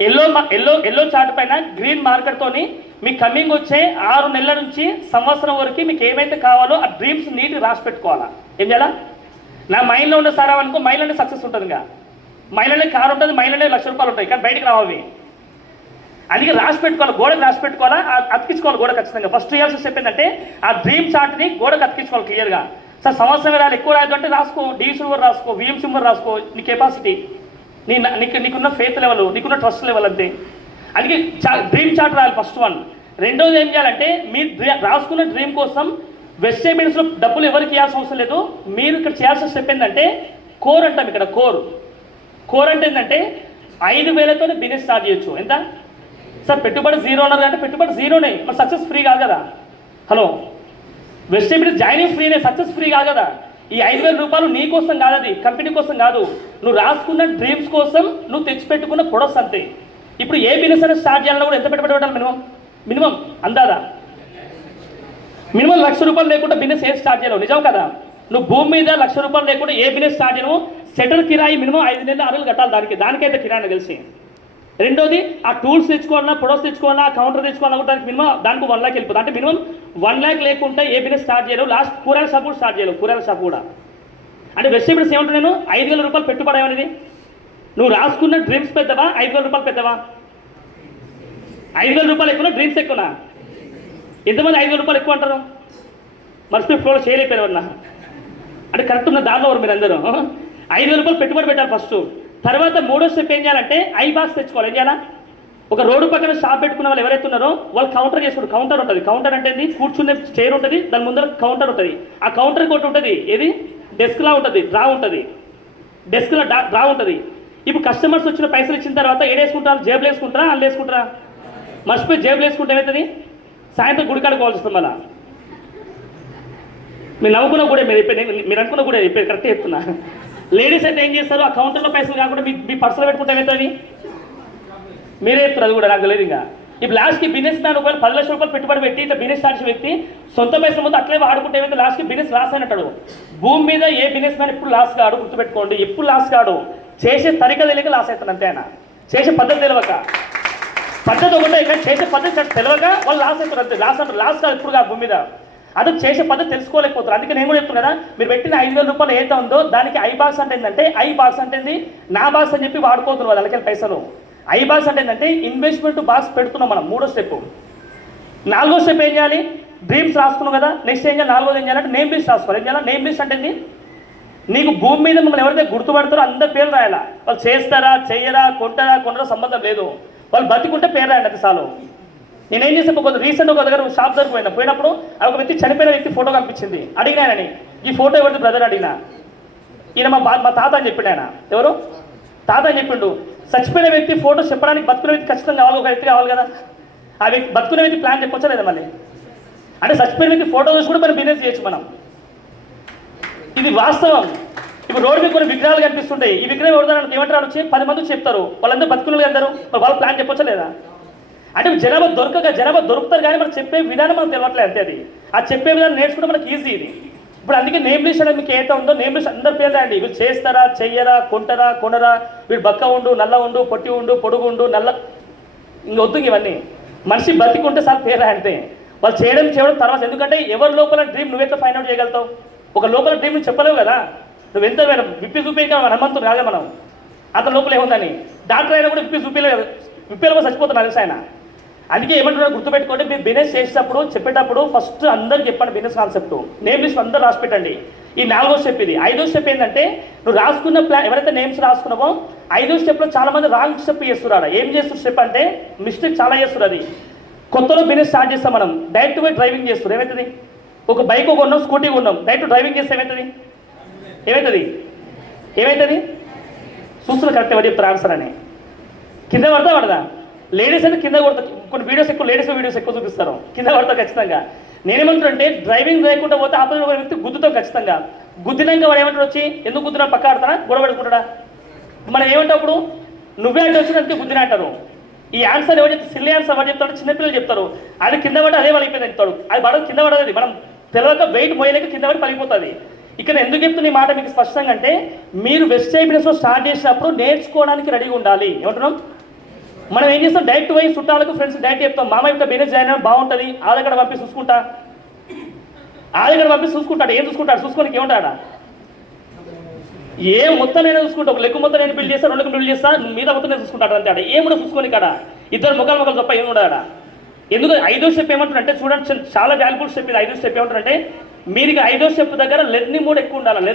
Yellow chart పైన గ్రీన్ మార్కర్ తోని మీకు కమింగ్ వచ్చే 6 నెలల నుంచి సంవత్సరం వరకు మీకు ఏమైతే కావాలో ఆ డ్రీమ్స్ నీట్గా రాసి పెట్టుకోవాలా. ఏం చేయాలా? నా మైండ్లో ఉన్న సారా అనుకో, మైండ్లోనే సక్సెస్ ఉంటుంది. ఇంకా మైండ్లోనే కారు ఉంటుంది, మైండ్లోనే ₹1,00,000 ఉంటాయి, కానీ బయటకు రావాలి. అందుకే రాసి పెట్టుకోవాలి, గోడకు రాసి పెట్టుకోవాలా, అతికించుకోవాలి గోడ ఖచ్చితంగా. ఫస్ట్ చేయాల్సిన స్టెప్ ఏంటంటే ఆ డ్రీమ్ చార్ట్ని గోడకు అతికించుకోవాలి క్లియర్గా. సార్ సంవత్సరం రాలి ఎక్కువ రాదు అంటే రాసుకో, డివిసి నెంబర్ రాసుకో, విఎంసి నెంబర్ రాసుకో, నీ కెపాసిటీ, నీకున్న ఫేత్ లెవెల్, నీకున్న ట్రస్ట్ లెవెల్ అంతే. అందుకే డ్రీమ్ చార్ట్ రాయాలి ఫస్ట్ వన్. రెండోది ఏం చేయాలంటే మీరు రాసుకున్న డ్రీమ్ కోసం వెజిటేబుల్స్లో డబ్బులు ఎవరికి ఇవ్వాల్సిన అవసరం లేదు. మీరు ఇక్కడ చేయాల్సిన స్టెప్ ఏంటంటే కోర్ అంటాం. ఇక్కడ కోర్ అంటే ఏంటంటే 5,000తో బిజినెస్ స్టార్ట్ చేయొచ్చు. ఎంత సార్? పెట్టుబడి 0 అన్నారు అంటే పెట్టుబడి 0నే, మరి సక్సెస్ ఫ్రీ కాదు కదా. హలో, వెజిటేబుల్స్ జాయినింగ్ ఫ్రీనే, సక్సెస్ ఫ్రీ కాదు కదా. ఈ ₹5,000 నీ కోసం కాదు, అది కంపెనీ కోసం కాదు, నువ్వు రాసుకున్న డ్రీమ్స్ కోసం నువ్వు తెచ్చిపెట్టుకున్న ప్రొడక్ట్స్ అంతే. ఇప్పుడు ఏ బిజినెస్ అనేది స్టార్ట్ చేయాలన్నా కూడా ఎంత పెట్టుబడి పెట్టాలి? మినిమం అందాదా మినిమం ₹1,00,000 లేకుండా బిజినెస్ ఏం స్టార్ట్ చేయలేవు. నిజం కదా? నువ్వు భూమి మీద ₹1,00,000 లేకుండా ఏ బిజినెస్ స్టార్ట్ చేయను. సెటిల్ కిరాయి మినిమం 5 నెలలు 6 నెలలు కట్టాలి. దానికైతే కిరాయి కలిసి. రెండోది ఆ టూల్స్ తెచ్చుకోవాలన్నా, ప్రొడక్ట్స్ తెచ్చుకోవాలన్నా, కౌంటర్ తెచ్చుకోవాలన్నా కూడా మినిమం దానికి 1 lakh వెళ్ళిపోతుంది. అంటే మినిమం 1 lakh లేకుంటే ఏ బిజినెస్ స్టార్ట్ చేయలేవు. లాస్ట్ కూరగాయల షాప్ కూడా స్టార్ట్ చేయలేవు. కూరగాయల షాప్ కూడా అంటే వెజిటేబుల్స్ ఏమంటున్నాను, నేను ₹5,000 పెట్టుబడి అనేది. నువ్వు రాసుకున్న డ్రీమ్స్ పెద్దవా, ₹5,000 పెద్దవా? ₹5,000 ఎక్కువ, డ్రీమ్స్ ఎక్కువనా? ఎంతమంది ₹5,000 ఎక్కువ అంటారు? మర్చిపోయి ఫ్లోలో చేయలేకపోయినా అంటే కరెక్ట్ ఉన్న దానిలో మీరు అందరూ ₹5,000 పెట్టుబడి పెట్టాలి ఫస్ట్. తర్వాత మూడో స్టెప్ ఏం చేయాలంటే ఐ బాక్స్ తెచ్చుకోవాలి. ఏం చేయాలా? ఒక రోడ్డు పక్కన షాప్ పెట్టుకున్న వాళ్ళు ఎవరైతే ఉన్నారో వాళ్ళు కౌంటర్ చేసుకోండి. కౌంటర్ ఉంటుంది. కౌంటర్ అంటే కూర్చునే చైర్ ఉంటుంది, దాని ముందర కౌంటర్ ఉంటుంది. ఆ కౌంటర్ ఒకటి ఉంటుంది, ఏది డెస్క్లా ఉంటుంది, డ్రా ఉంటుంది, డెస్క్లో డ్రా ఉంటుంది. ఇప్పుడు కస్టమర్స్ వచ్చిన పైసలు ఇచ్చిన తర్వాత ఏడేసుకుంటారు? జేబులు వేసుకుంటారా, అల్లు వేసుకుంటారా? మర్చిపోయి జేబులు వేసుకుంటే ఏమవుతుంది? సాయంత్రం గుడికాడుకోవాల్సి వస్తుంది. మళ్ళా మీరు నవ్వుకున్న కూడా మీరు అనుకున్న కూడా కరెక్ట్ చెప్తున్నా. లేడీస్ అయితే ఏం చేస్తారు? ఆ కౌంటర్లో పైసలు కాకుండా మీ పర్సలు పెట్టుకుంటే ఏమవుతుంది? మీరే చెప్తారు, అది కూడా నాకు తెలియదు. ఇంకా ఇప్పుడు లాస్ట్కి బిజినెస్ మ్యాన్ ఒకవేళ ₹10,00,000 పెట్టుబడి పెట్టి ఇట్లా బిజినెస్ స్టార్ట్ చేసే వ్యక్తి సొంత పైసలు ముందు అట్లే వాడుకుంటే ఏమైతే లాస్ట్కి బిజినెస్ లాస్ అయినట్టాడు. భూమి మీద ఏ బిజినెస్ మ్యాన్ ఎప్పుడు లాస్ కాడు, గుర్తుపెట్టుకోండి. ఎప్పుడు లాస్ కాడు, చేసే తరిక తెలియక లాస్ అవుతాడు అంతే. ఆయన చేసే పద్ధతి తెలియక, పద్ధతి ఒకటే కానీ చేసే పద్ధతి తెలియక వాళ్ళు లాస్ అవుతారు అంతే. లాస్ కాదు ఇప్పుడు కాదు భూమి మీద. అది చేసే పద్ధతి తెలుసుకోలేకపోతారు. అందుకే నేను కూడా చెప్తున్నా కదా, మీరు పెట్టిన ₹5,000 ఏదైతే ఉందో దానికి ఐ బాక్స్ అంటే ఏంటంటే, ఐ బాక్స్ అంటే నా బాక్స్ అని చెప్పి వాడుకోతున్నారు వాళ్ళకి పైసలు. ఐ బాక్స్ అంటే ఏంటంటే ఇన్వెస్ట్మెంట్ బాక్స్ పెడుతున్నాం మనం. మూడో స్టెప్. నాలుగో స్టెప్ ఏం చేయాలి? డ్రీమ్స్ రాసుకున్నాం కదా, నెక్స్ట్ ఏం చేయాలి? నాలుగోది ఏం చేయాలంటే నేమ్ లిస్ట్ రాసుకోవాలి. ఏం చేయాలి? నేమ్ లిస్ట్ అంటే నీకు భూమి మీద మిమ్మల్ని ఎవరైతే గుర్తుపడతారో అందరి పేర్లు రాయాలా. వాళ్ళు చేస్తారా, చెయ్యరా, కొంటారా సంబంధం లేదు. వాళ్ళు బతికుంటే పేరు రాయండి, అది చాలు. నేనేం చేసాను, కొంచెం రీసెంట్ ఒక దగ్గర షాప్ దగ్గర పోయినప్పుడు ఒక వ్యక్తి చనిపోయిన వ్యక్తి ఫోటో కనిపించింది. అడిగినాయనని, ఈ ఫోటో ఎవరిది బ్రదర్ అడిగినా, ఈయన మా తాత అని చెప్పిండు. ఆయన ఎవరు? తాత అని చెప్పిండు. చచ్చిపోయిన వ్యక్తి ఫోటో చెప్పడానికి బతుకునే వ్యక్తి ఖచ్చితంగా కావాలి, ఒక వ్యక్తి కావాలి కదా. ఆ వ్యక్తి బతుకునే వ్యక్తి ప్లాన్ చెప్పొచ్చా లేదా? మళ్ళీ అంటే చచ్చిపోయిన వ్యక్తి ఫోటో చూసి కూడా మనం బిజినెస్ చేయొచ్చు మనం. ఇది వాస్తవం. ఇప్పుడు రోడ్డు మీద కొన్ని విగ్రహాలు కనిపిస్తుంటాయి. ఈ విగ్రహం ఎవరిదానికి ఏమంటారు వచ్చి 10 మంది చెప్తారు, వాళ్ళందరూ బతుకులు అందరూ, వాళ్ళ ప్లాన్ చెప్పొచ్చా లేదా? అంటే జనాభా దొరుకుతారు కానీ మనం చెప్పే విధానం మనకు తెలియట్లేదు అంతే. అది ఆ చెప్పే విధానం నేర్చుకుంటే మనకి ఈజీ ఇది. ఇప్పుడు అందుకే నేమ్ లిస్ట్ అనేది మీకు ఏదైతే ఉందో నేమ్ లిస్ట్ అందరి పేరు రాయండి. వీళ్ళు చేస్తారా, చెయ్యరా, కొంటారా, కొనరా, వీళ్ళు బక్క ఉండు, నల్ల ఉండు, పొట్టి ఉండు, పొడుగు ఉండు, నల్ల ఇంకొద్దు ఇవన్నీ. మనిషి బతికుంటే సార్ పేరు రాయండి. వాళ్ళు చేయడం తర్వాత. ఎందుకంటే ఎవరి లోపల డ్రీమ్ నువ్వెట్లా ఫైండ్ అవుట్ చేయగలుగుతావు? ఒక లోపల డ్రీమ్ నువ్వు చెప్పలేవు కదా. నువ్వు ఎంత విప్పి చూపేయక హనుమంతుడు కాదే మనం. అతని లోపల ఏముందని డాక్టర్ అయినా కూడా విప్పిలో చచ్చిపోతున్నారు తెలుసు ఆయన. అందుకే ఏమంటున్నారు గుర్తుపెట్టుకోండి, మీరు బిజినెస్ చేసేటప్పుడు చెప్పేటప్పుడు ఫస్ట్ అందరికి చెప్పండి బిజినెస్ కాన్సెప్ట్. నేమ్ లిస్ట్ అందరూ రాసి పెట్టండి. ఈ 4వ స్టెప్ ఇది. 5వ స్టెప్ ఏంటంటే నువ్వు రాసుకున్న ప్లాన్ ఎవరైతే నేమ్స్ రాసుకున్నావో 5వ స్టెప్లో చాలా మంది రాంగ్ స్టెప్ చేస్తున్నారు. ఏం చేస్తున్నారు స్టెప్ అంటే మిస్టేక్ చాలా చేస్తున్నారు. అది కొత్తలో బిజినెస్ స్టార్ట్ చేస్తాం మనం, డైరెక్ట్ పోయి డ్రైవింగ్ చేస్తున్నారు. ఏమవుతుంది? ఒక బైక్ కొన్నాం, స్కూటీ కొన్నాం, డైరెక్ట్ డ్రైవింగ్ చేస్తే ఏమవుతుంది? చూస్తున్న కరెక్ట్ ఎవరు చెప్తారు ఆన్సర్ అని. కింద పడదా? లేడీస్ అయితే కింద కొడతారు. కొన్ని వీడియోస్ ఎక్కువ వీడియోస్ ఎక్కువ చూపిస్తారు, కింద పడతారు ఖచ్చితంగా. నేనేమంటానంటే డ్రైవింగ్ లేకుండా పోతే ఆపోజిట్ ఒక వ్యక్తి గుద్దుతాం ఖచ్చితంగా. గుద్దినాక వాడు ఏమంటారు వచ్చి ఎందుకు గుద్దునా, పక్క ఆడతారా, గొడవ పెట్టుకుంటాడా? మనం ఏమంటే అప్పుడు నువ్వే అంటే వచ్చినందుకే గుద్దిన అంటారు. ఈ ఆన్సర్ ఎవరు చెప్తారు? సిల్లీ ఆన్సర్ ఎవరు చెప్తారు? చిన్నపిల్లలు చెప్తారు. అది కింద పడి అదే వాళ్ళు అయిపోయింది చెప్తాడు. అది పడదు, కింద పడదు. మనం తెలియక వెయిట్ మోయలేక కింద పడి పలిగిపోతుంది. ఇక్కడ ఎందుకు చెప్తున్న ఈ మాట మీకు స్పష్టంగా అంటే మీరు వెజిటేబుల్స్ స్టార్ట్ చేసినప్పుడు నేర్చుకోవడానికి రెడీగా ఉండాలి. ఏమంటున్నాం? మనం ఏం చేస్తాం, డైరెక్ట్ పోయి చుట్టాలకు ఫ్రెండ్స్ డైరెక్ట్ చెప్తాం, మామ యొక్క బిజినెస్ జాయిన్ అవ్వడం బాగుంటుంది, ఆ దగ్గర పంపి చూసుకుంటా, ఆ దగ్గర పంపి చూసుకుంటాడు. ఏం చూసుకుంటాడు? చూసుకోనికి ఏముంటాడా? ఏ మొత్తం నేను చూసుకుంటా, ఒక లెగ్ మొత్తం నేను బిల్డ్ చేస్తా, 2 లెగ్ బిల్డ్ చేస్తా, మీద మొత్తం నేను చూసుకుంటాడు అంతే. ఏముండో చూసుకొని కాడ ఇద్దరు ముఖాలు తప్ప ఏముండడా? ఎందుకు 5వ స్టెప్ ఏమంటారంటే చూడండి, చాలా వాల్యుబుల్ స్టెప్ ఇది. 5వ స్టెప్ ఏమంటారంటే మీరు 5వ స్టెప్ దగ్గర లెర్నింగ్ మోడ్ ఎక్కువ ఉండాలి.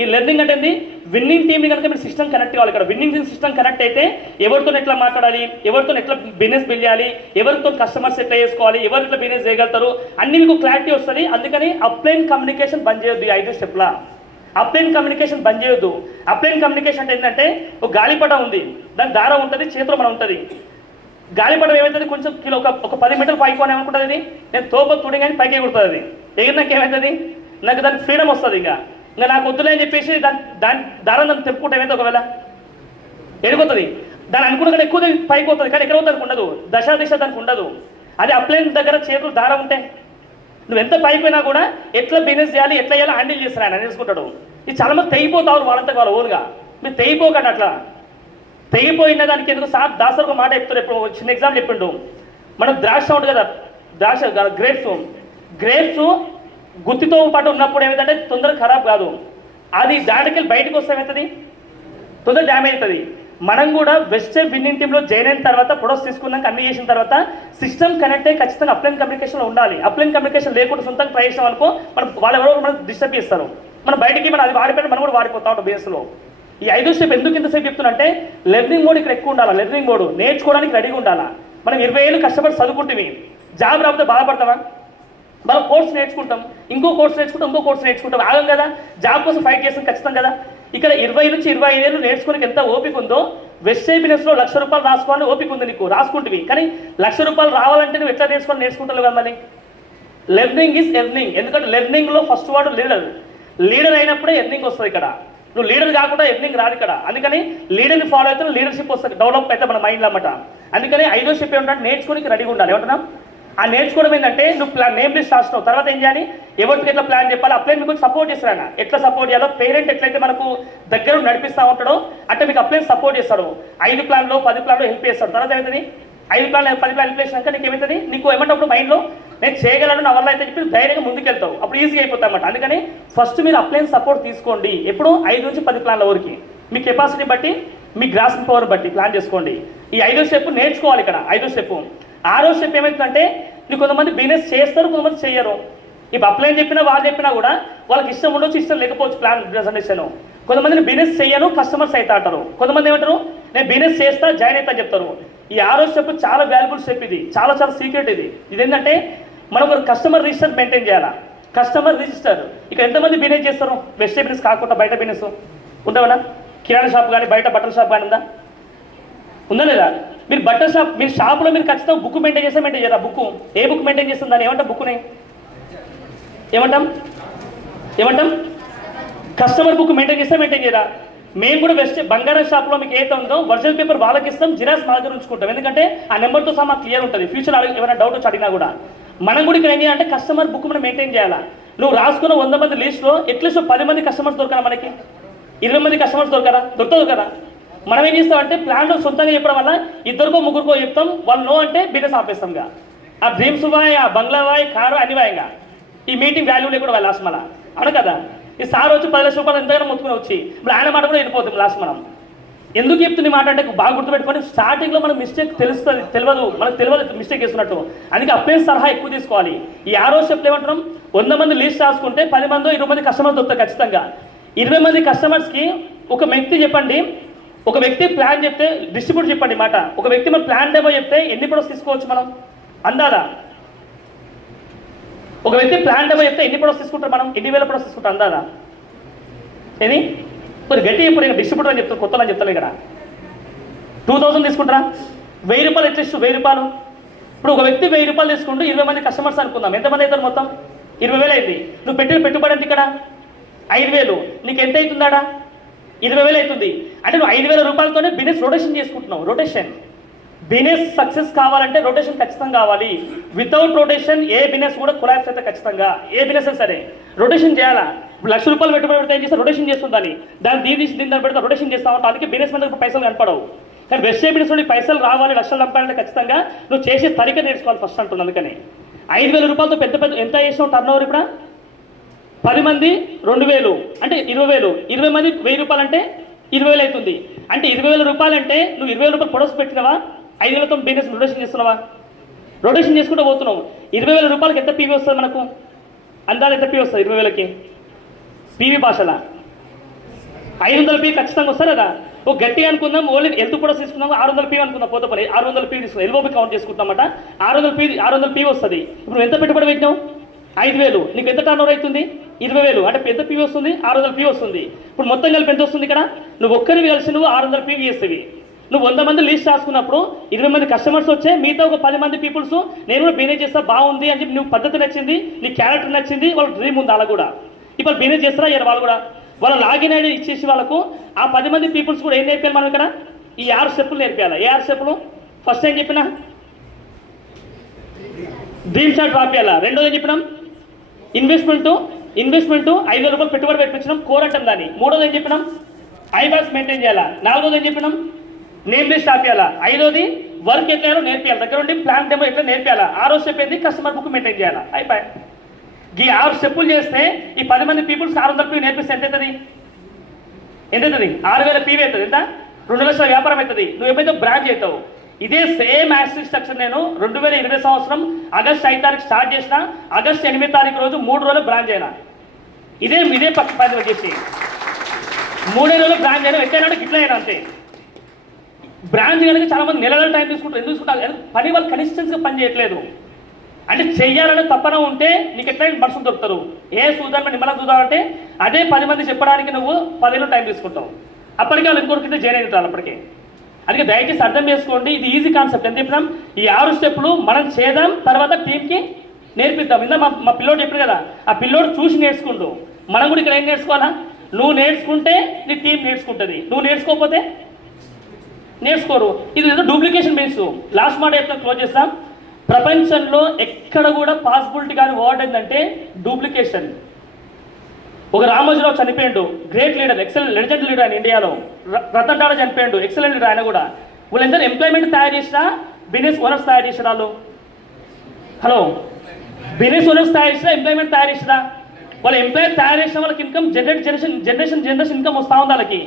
ఈ లెర్నింగ్ అంటే ఏంది? విన్నింగ్ టీమ్ని కనుక మీరు సిస్టమ్ కనెక్ట్ కావాలి. ఇక్కడ విన్నింగ్ సిస్టమ్ కనెక్ట్ అయితే ఎవరితో ఎట్లా మాట్లాడాలి, ఎవరితో ఎట్లా బిజినెస్ బిల్డ్ చేయాలి, ఎవరితో కస్టమర్స్ ఎట్లా చేసుకోవాలి, ఎవరు ఎట్లా బిజినెస్ చేయగలుగుతారు అన్ని మీకు క్లారిటీ వస్తుంది. అందుకని అప్లైన్ కమ్యూనికేషన్ బంద్ చేయొద్దు. ఈ 5వ స్టెప్లా అప్లైన్ కమ్యూనికేషన్ బంద్ చేయొద్దు. అప్లైన్ కమ్యూనికేషన్ అంటే ఏంటంటే ఒక గాలిపటం ఉంది, దాని దారం ఉంటుంది, చేతిలో మనం ఉంటుంది. గాలిపటం ఏమవుతుంది, కొంచెం ఒక 10 మీటర్లు పైకి అని ఏమనుకుంటుంది, అది నేను తోప తుడి కానీ పైకి ఎగురుతుంది. అది ఎగిరినాక ఏమవుతుంది, నాకు దానికి ఫ్రీడమ్ వస్తుంది. ఇంకా నాకు వద్దులే అని చెప్పేసి దాని దారం దాన్ని తెప్పుకుంటే ఏమైతే ఒకవేళ ఎడిపోతుంది. దాని అనుకున్న ఎక్కువ పైకి పోతుంది, కానీ ఎక్కడ దానికి ఉండదు, దిశ దానికి ఉండదు. అది అప్లైన్ దగ్గర చేతులు దారం ఉంటే నువ్వు ఎంత పైకి పోయినా కూడా ఎట్లా బిజినెస్ చేయాలి, ఎట్లా చేయాలో హ్యాండిల్ చేస్తారు ఆయన నేర్చుకుంటాడు. ఇది చాలా మంది తెగిపోతారు వాళ్ళంతా వాళ్ళ ఓన్గా. మీరు తెగిపోకండి. అట్లా తెగిపోయిన దానికి ఎందుకు సార్ దాసర్ ఒక మాట చెప్తారు. ఎప్పుడు చిన్న ఎగ్జాంపుల్ చెప్పిండు. మనం ద్రాక్ష ఉంటుంది కదా, గ్రేప్స్ గుత్తితో పాటు ఉన్నప్పుడు ఏమైందంటే తొందరగా ఖరాబ్ కాదు. అది దాటికి బయటకు వస్తే ఏమవుతుంది, తొందర డ్యామేజ్ అవుతుంది. మనం కూడా వెస్టర్న్ విన్నింగ్ టీంలో జాయిన్ అయిన తర్వాత ప్రొడక్ట్స్ తీసుకున్నాక అన్ని చేసిన తర్వాత సిస్టమ్ కనెక్ట్ అయ్యి ఖచ్చితంగా అప్లైన్ కమ్యూనికేషన్లో ఉండాలి. అప్లైన్ కమ్యూనికేషన్ లేకుండా సొంతంగా ట్రై చేసాం అనుకో, మనం వాళ్ళు ఎవరో మనం డిస్టర్బ్ చేస్తారు. మనం బయటికి మనం అది వాడిపోయినా మనం కూడా వాడిపోతా ఉంటాం బేస్లో. ఈ 5వ స్టెప్ ఎందుకు ఇంతసేపు చెప్తున్నా అంటే లెర్నింగ్ మోడ్ ఇక్కడ ఎక్కువ ఉండాలి. లెర్నింగ్ మోడ్ నేర్చుకోవడానికి రెడీగా ఉండాలా. మనం 20 ఏళ్ళు కష్టపడి చదువుకుంటే జాబ్ రాకపోతే బాధపడతామా? మనం కోర్స్ నేర్చుకుంటాం, ఇంకో కోర్స్ నేర్చుకుంటాం, ఆగం కదా. జాబ్ కోసం ఫైట్ చేస్తాం ఖచ్చితం కదా. ఇక్కడ 20 నుంచి 25 ఏళ్ళు నేర్చుకోనికి ఎంత ఓపిక ఉందో, వెస్టర్న్ బిజినెస్లో ₹1,00,000 రాసుకోవాలని ఓపిక ఉంది నీకు, రాసుకుంటువి. కానీ ₹1,00,000 రావాలంటే నువ్వు ఎట్లా నేర్చుకుంటావు కదా. మళ్ళీ లెర్నింగ్ ఈజ్ ఎర్నింగ్. ఎందుకంటే లెర్నింగ్లో ఫస్ట్ వాడు లీడర్ అయినప్పుడే ఎర్నింగ్ వస్తుంది. ఇక్కడ నువ్వు లీడర్ కాకుండా ఎర్నింగ్ రాదు ఇక్కడ. అందుకని లీడర్ని ఫాలో అయితే లీడర్షిప్ వస్తుంది, డెవలప్ అయితే మన మైండ్లో అన్నమాట. అందుకని 5వ స్టెప్ ఏమంటే నేర్చుకోనికి రెడీగా ఉండాలి. ఏమంటున్నా? ఆ నేర్చుకోవడం ఏంటంటే నువ్వు నేమ్ లిస్ట్ రాసినావు, తర్వాత ఏం చేయాలి, ఎవరికి ఎట్లా ప్లాన్ చెప్పాలి, అప్లైన్ మీకు సపోర్ట్ చేస్తాడు. ఎట్లా సపోర్ట్ చేయాలో పేరెంట్ ఎట్లయితే మనకు దగ్గర నడిపిస్తూ ఉంటాడో అట్లా మీకు అప్లైన్ సపోర్ట్ చేస్తాడు. 5 ప్లాన్లో 10 ప్లాన్లో హెల్ప్ చేస్తాడు. తర్వాత ఏమవుతుంది, 5 ప్లాన్లు 10 ప్లాన్ హెల్ప్ చేసినాక నీకు ఏమవుతుంది, నీకు ఏమంటే మైండ్లో నేను చేయగలను నా వల్ల అయితే చెప్పి ధైర్యంగా ముందుకెళ్తావు, అప్పుడు ఈజీగా అయిపోతాయి అన్నమాట. అందుకని ఫస్ట్ మీరు అప్లైన్ సపోర్ట్ తీసుకోండి. ఎప్పుడు 5 నుంచి 10 ప్లాన్ల వరకు మీ కెపాసిటీ బట్టి, మీ గ్రాస్పింగ్ పవర్ బట్టి ప్లాన్ చేసుకోండి. ఈ 5వ స్టెప్ నేర్చుకోవాలి. ఇక్కడ 5వ స్టెప్. 6వ స్టెప్ ఏమవుతుందంటే నీకు కొంతమంది బిజినెస్ చేస్తారు, కొంతమంది చేయరు. ఇప్పుడు అప్లైన్ చెప్పినా వాళ్ళు చెప్పినా కూడా వాళ్ళకి ఇష్టం ఉండొచ్చు, ఇష్టం లేకపోవచ్చు ప్లాన్ ప్రజెంటేషన్. కొంతమందిని బిజినెస్ చేయను, కస్టమర్స్ అయితే అంటారు. కొంతమంది ఏమంటారు, నేను బిజినెస్ చేస్తా, జాయిన్ అవుతా చెప్తారు. ఈ 6వ స్టెప్ చాలా వాల్యుబుల్ స్టెప్. ఇది చాలా సీక్రెట్. ఇది ఏంటంటే మనం ఒక కస్టమర్ రిజిస్టర్ మెయింటైన్ చేయాలా. కస్టమర్ రిజిస్టర్ ఇక్కడ ఎంతమంది బిజినెస్ చేస్తారు, వెస్టర్న్ బిజినెస్ కాకుండా బయట బిజినెస్ ఉండవనా? కిరాణా షాప్ కానీ, బయట బట్టల షాప్ కానీ ఉందా లేదా? మీరు బట్టల షాప్, మీరు షాప్లో మీరు ఖచ్చితంగా బుక్ మెయింటైన్ చేయరా? బుక్ ఏ బుక్ మెయింటైన్ చేస్తుంది దాన్ని ఏమంటాం? బుక్ని ఏమంటాం? కస్టమర్ బుక్ మెయింటైన్ చేయరా? మేము కూడా బంగారం షాప్లో మీకు ఏదైతే ఉందో ఒరిజినల్ పేపర్ వాళ్ళకి ఇస్తాం, జిరాక్స్ మా దగ్గర ఉంచుకుంటాం. ఎందుకంటే ఆ నెంబర్తో సహా మాకు క్లియర్ ఉంటుంది. ఫ్యూచర్ ఏమైనా డౌట్ వచ్చి అడిగినా కూడా మనం కూడా ఇక్కడ ఏం చేయాలంటే కస్టమర్ బుక్ మనం మెయింటైన్ చేయాలా. నువ్వు రాసుకున్న 100 మంది లిస్ట్లో అట్లీస్ట్ 10 మంది కస్టమర్స్ దొరకరా, మనకి 20 మంది కస్టమర్స్ దొరుకుతుంది కదా. మనం ఏం చేస్తామంటే ప్లాన్లో సొంతంగా చెప్పడం వల్ల 2కో 3కో చెప్తాం, వాళ్ళు నో అంటే బిజినెస్ ఆపేస్తాంగా. ఆ డ్రీమ్స్ వాయ్, ఆ బంగ్లా వాయ్, కారు అన్ని వాయిగా ఈ మీటింగ్ వాల్యూ లేకుండా వాళ్ళు లాస్ట్ మళ్ళీ అవును కదా. ఈ సార్ వచ్చి ₹10,00,000 ఎంతగానో మొత్తుకుని వచ్చి ఇప్పుడు ఆయన మాట కూడా వెళ్ళిపోతాం లాస్ట్. మనం ఎందుకు చెప్తుంది మాట అంటే బాగా గుర్తుపెట్టుకొని స్టార్టింగ్లో మనకు మిస్టేక్ తెలియదు మిస్టేక్ చేస్తున్నట్టు. అందుకే అప్లైన్ సలహా ఎక్కువ తీసుకోవాలి. ఈ 6వ స్టెప్లో ఏమంటున్నాం, 100 మంది లిస్ట్ రాసుకుంటే 10 మందో 20 మంది కస్టమర్స్ దొరుకుతారు ఖచ్చితంగా. 20 మంది కస్టమర్స్కి ఒక వ్యక్తి చెప్పండి, ఒక వ్యక్తి ప్లాన్ చెప్తే డిస్ట్రిబ్యూట్ చెప్పండి మాట. ఒక వ్యక్తి మనం ప్లాన్ డెమో చెప్తే ఎన్ని ప్రొడక్ట్స్ తీసుకోవచ్చు మనం అందాదా? ఒక వ్యక్తి ప్లాన్ డెమో చెప్తే ఎన్ని ప్రొడక్ట్స్ తీసుకుంటారు మనం, ఎన్ని వేల ప్రొడక్ట్స్ తీసుకుంటాం అందాదా? ఏది మరి గట్టి ఇప్పుడు నేను డిస్ట్రిబ్యూటర్ అని చెప్తాను, కొత్తలో అని చెప్తాను. ఇక్కడ 2000 తీసుకుంటారా? ₹1000 అట్లీస్ట్ ₹1000. ఇప్పుడు ఒక వ్యక్తి ₹1000 తీసుకుంటూ 20 మంది కస్టమర్స్ అనుకుందాం, ఎంతమంది అవుతారు మొత్తం? 20,000 అయింది. నువ్వు పెట్టిన పెట్టుబడి ఎంత ఇక్కడ? 5,000. నీకు ఎంత అవుతుందాడా? 20,000 అవుతుంది. అంటే నువ్వు ₹5,000తోనే బిజినెస్ రొటేషన్ చేసుకుంటున్నావు. రొటేషన్ బిజినెస్ సక్సెస్ కావాలంటే రొటేషన్ ఖచ్చితంగా కావాలి. వితౌట్ రొటేషన్ ఏ బిజినెస్ కూడా కొలాప్స్ అయితే ఖచ్చితంగా. ఏ బిజినెస్ సరే రొటేషన్ చేయాలా. ఇప్పుడు ₹1,00,000 పెట్టుబడి పెడితే ఏం చేస్తే రొటేషన్ చేస్తుందని, దాన్ని దీని దాన్ని పెడితే రొటేషన్ చేస్తా ఉంటాం. అందుకే బిజినెస్ మీద పైసలు కనపడవు. కానీ వెజిటేబుల్స్ నుండి పైసలు రావాలి, లక్షలు సంపాదంటే ఖచ్చితంగా నువ్వు చేసే తరిక నేర్చుకోవాలి ఫస్ట్ అంటుంది. అందుకని 5,000 రూపాయలతో పెద్ద పెద్ద ఎంత చేసినావు టర్న్ ఓవర్ ఇప్పుడు? 10 మంది 2,000 అంటే 20,000, 20 మంది 1,000 రూపాయలు అంటే 20,000 అవుతుంది. అంటే 20,000 రూపాయలు అంటే నువ్వు 20,000 రూపాయలు ప్రొడక్ట్స్ పెట్టినావా? 5,000తో బిజినెస్ రొటేషన్ చేస్తున్నావా? రొటేషన్ చేసుకుంటూ పోతున్నావు. 20,000 రూపాయలకి ఎంత పీవీ వస్తుంది మనకు? అందాలు ఎంత పీవీ వస్తుంది 20,000కి? పీవీ భాషల 500 పీ ఖచ్చితంగా వస్తారు కదా. ఒక గట్టిగా అనుకుందాం, ఓన్లీ హెల్త్ కూడా తీసుకుందాం, 600 పీ అనుకుందాం. పోతే పని 600 పీ తీసుకుందాం, ఎల్ఓపీ కౌంట్ చేసుకుంటామట. 600 పీ వస్తుంది. ఇప్పుడు ఎంత పెట్టుబడి పెట్టినావు? 5,000. నీకు ఎంత టర్న్ ఓవర్ అవుతుంది? 20,000. అంటే పెద్ద పీ వస్తుంది, 600 పీ వస్తుంది. ఇప్పుడు మొత్తం కలిపి ఎంత వస్తుంది ఇక్కడ? నువ్వు ఒక్కరిని కలిసి నువ్వు 600 పీ చేస్తావి. నువ్వు 100 మంది లీస్ట్ రాసుకున్నప్పుడు 20 మంది కస్టమర్స్ వచ్చే, మిగతా ఒక 10 మంది పీపుల్స్ నేను కూడా బిజినెస్ చేస్తా బాగుంది అని చెప్పి నువ్వు పద్ధతి నచ్చింది, నీ క్యారెక్టర్ నచ్చింది, వాళ్ళ డ్రీమ్ ఉంది అలా కూడా. ఇప్పుడు బిజినెస్ చేస్తారా ఇయ్యారు వాళ్ళు కూడా. వాళ్ళ లాగిన్ ఐడి ఇచ్చేసి వాళ్ళకు ఆ 10 మంది పీపుల్స్ కూడా ఏం నేర్పాలి మనం ఇక్కడ? ఈ 6 స్టెప్పులు నేర్పాలి. ఏ 6 స్టెప్పులు? ఫస్ట్ ఏం చెప్పినా డ్రీమ్ షాట్ రాపియాలా. రెండోది ఏం చెప్పినాం? ఇన్వెస్ట్మెంట్ 5,000 రూపాయలు పెట్టుబడి పెట్టించినాం, కోర్ అంటాం దాన్ని. మూడోది ఏం చెప్పినాం? ఐబాక్స్ మెయింటైన్ చేయాలా. నాలుగోది ఏం చెప్పినాం? నేమ్ లిస్ట్ ఆపియాలా. ఐదోది వర్క్ ఎట్లా నేర్పియాలి, దగ్గర ఉండి ప్లాన్ డెమో ఎట్లా నేర్పియాలా. 6వ స్టెప్ ఏంది? కస్టమర్ బుక్ మెయింటైన్ చేయాలా. అయిపోయి ఈ 6 స్టెప్పులు చేస్తే ఈ 10 మంది పీపుల్స్ 600 పీ నేర్పిస్తే ఎంత అవుతుంది? 6,000 పీవీ అవుతుంది. ఎంత? 2 లక్షల వ్యాపారం అవుతుంది. నువ్వు ఎప్పుడైతే బ్రాంచ్ అవుతావు. ఇదే సేమ్ యాక్సిస్ స్ట్రక్చర్ నేను 2020 సంవత్సరం ఆగస్టు 5 తారీఖు స్టార్ట్ చేసిన, ఆగస్టు 8 తారీఖు రోజు 3 రోజులు బ్రాంచ్ అయినా. ఇదే పది వచ్చేసి 3 రోజులు బ్రాంచ్ అయినా. ఎట్లయినా గిట్ల అయినా అంతే. బ్రాంచ్ కనుక చాలా మంది నెలల టైం తీసుకుంటారు. ఎందుకు తీసుకుంటారు? పని వాళ్ళు కన్సిస్టెన్సీగా పని చేయట్లేదు. అంటే చెయ్యాలనే తప్పన ఉంటే నీకు ఎట్లయినా మనుషులు దొరుకుతారు. ఏ చూద్దాం నిమ్మలం చూద్దాం అంటే అదే 10 మంది చెప్పడానికి నువ్వు 10 ఏళ్ళు టైం తీసుకుంటావు. అప్పటికే వాళ్ళు ఇంకొకరికింటే జాయిన్ అవుతారు అప్పటికే. అందుకే దయచేసి అర్థం చేసుకోండి, ఇది ఈజీ కాన్సెప్ట్. ఎంత చెప్పినాం? ఈ 6 స్టెప్పులు మనం చేద్దాం, తర్వాత టీంకి నేర్పిద్దాం. ఇందా మా పిల్లోడు చెప్పారు కదా, ఆ పిల్లోడు చూసి నేర్చుకుంటూ మనం కూడా ఇక్కడ ఏం నేర్చుకోవాలా? నువ్వు నేర్చుకుంటే నీ టీం నేర్చుకుంటుంది, నువ్వు నేర్చుకోకపోతే నేర్చుకోరు. ఇది ఏదో డూప్లికేషన్ బేస్. లాస్ట్ మాట ఎప్పుడు క్లోజ్ చేస్తాం. ప్రపంచంలో ఎక్కడ కూడా పాసిబిలిటీ కానీ వర్డ్ ఏంటంటే డూప్లికేషన్. ఒక రామోజీరావు చనిపోయాడు, great leader, excellent legend leader ఆయన ఇండియాలో. రతన్ టాటా చనిపోయాడు, ఎక్సలెంట్ లీడర్ ఆయన కూడా. వీళ్ళందరూ ఎంప్లాయ్మెంట్ తయారు చేసినా, బిజినెస్ ఓనర్స్ తయారు చేసిన వాళ్ళు. హలో, బిజినెస్ ఓనర్స్ తయారు చేసినా, ఎంప్లాయ్మెంట్ తయారు చేసినా. వాళ్ళ ఎంప్లాయీ తయారు చేసిన వాళ్ళకి ఇన్కమ్ జనరేషన్ ఇన్కమ్ వస్తూ ఉంది వాళ్ళకి.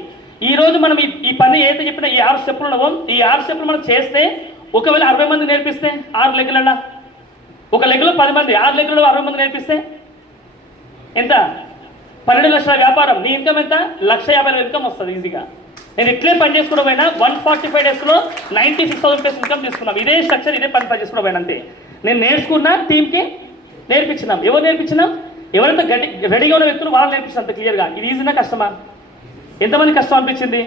ఈ రోజు మనం ఈ పని ఏదైతే చెప్పినా ఈ 6 స్టెప్పులు ఉన్నావో, ఈ 6 స్టెప్పులు మనం చేస్తే ఒకవేళ 60 మంది నేర్పిస్తే 6 లెగ్గులన్నా, ఒక లెగ్గులో 10 మంది, 6 లెగ్గులో 60 మంది నేర్పిస్తే ఎంత? 12 లక్షల వ్యాపారం. నీ ఇన్కమ్ ఎంత? 1,50,000 ఇన్కమ్ వస్తుంది ఈజీగా. నేను ఇట్లే పని చేసుకోవడం పోయినా 145 డేస్లో 96,000 రూపీస్ ఇన్కమ్ తీసుకున్నాం. ఇదే స్ట్రక్చర్, ఇదే పని చేసుకోవడం పోయినా అంతే. నేను నేర్చుకున్నా, టీంకి నేర్పించినాం. ఎవరు నేర్పించినాం? ఎవరైతే రెడీగా ఉన్న వ్యక్తులు వాళ్ళు నేర్పించినంత క్లియర్గా. ఇది ఈజీనా కష్టమా? ఎంతమంది కష్టం అనిపించింది?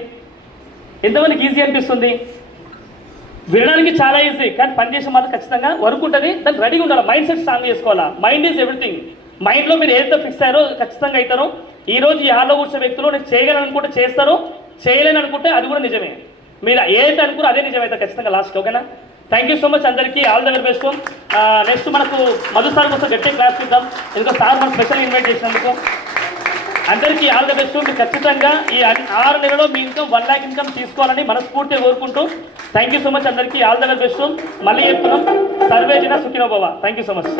ఎంతమందికి ఈజీ అనిపిస్తుంది? వినడానికి చాలా ఈజీ, కానీ పనిచేసే మాత్రం ఖచ్చితంగా వర్క్ ఉంటుంది. దాన్ని రెడీగా ఉండాలి, మైండ్ సెట్ స్ట్రాంగ్ చేసుకోవాలా. Mind is everything. మైండ్లో మీరు ఏదైతే ఫిక్స్ అయ్యారో ఖచ్చితంగా అవుతారు. ఈ రోజు ఈ హాల్లో కూర్చో వ్యక్తులు నేను చేయగలను అనుకుంటే చేస్తారు, చేయలేని అనుకుంటే అది కూడా నిజమే. మీరు ఏదైతే అనుకున్నా అదే నిజమైతే ఖచ్చితంగా లాస్ట్. ఓకేనా? థ్యాంక్ యూ సో మచ్ అందరికీ. All the very best. Next మనకు మధు సార్ కోసం గట్టి క్లాస్ ఇద్దాం. ఎందుకంటే సార్ మనం స్పెషల్ ఇన్వైట్ చేసినందుకు అందరికీ ఆల్ ద బెస్ట్. మీరు ఖచ్చితంగా ఈ 6 నెలలో మీ ఇన్కమ్ 1 lakh ఇన్కమ్ తీసుకోవాలని మనస్ఫూర్తిగా కోరుకుంటూ థ్యాంక్ యూ సో మచ్ అందరికీ. All the very best. మళ్ళీ చెప్తున్నాం, సర్వేజన సుఖినో భవ. Thank you so much.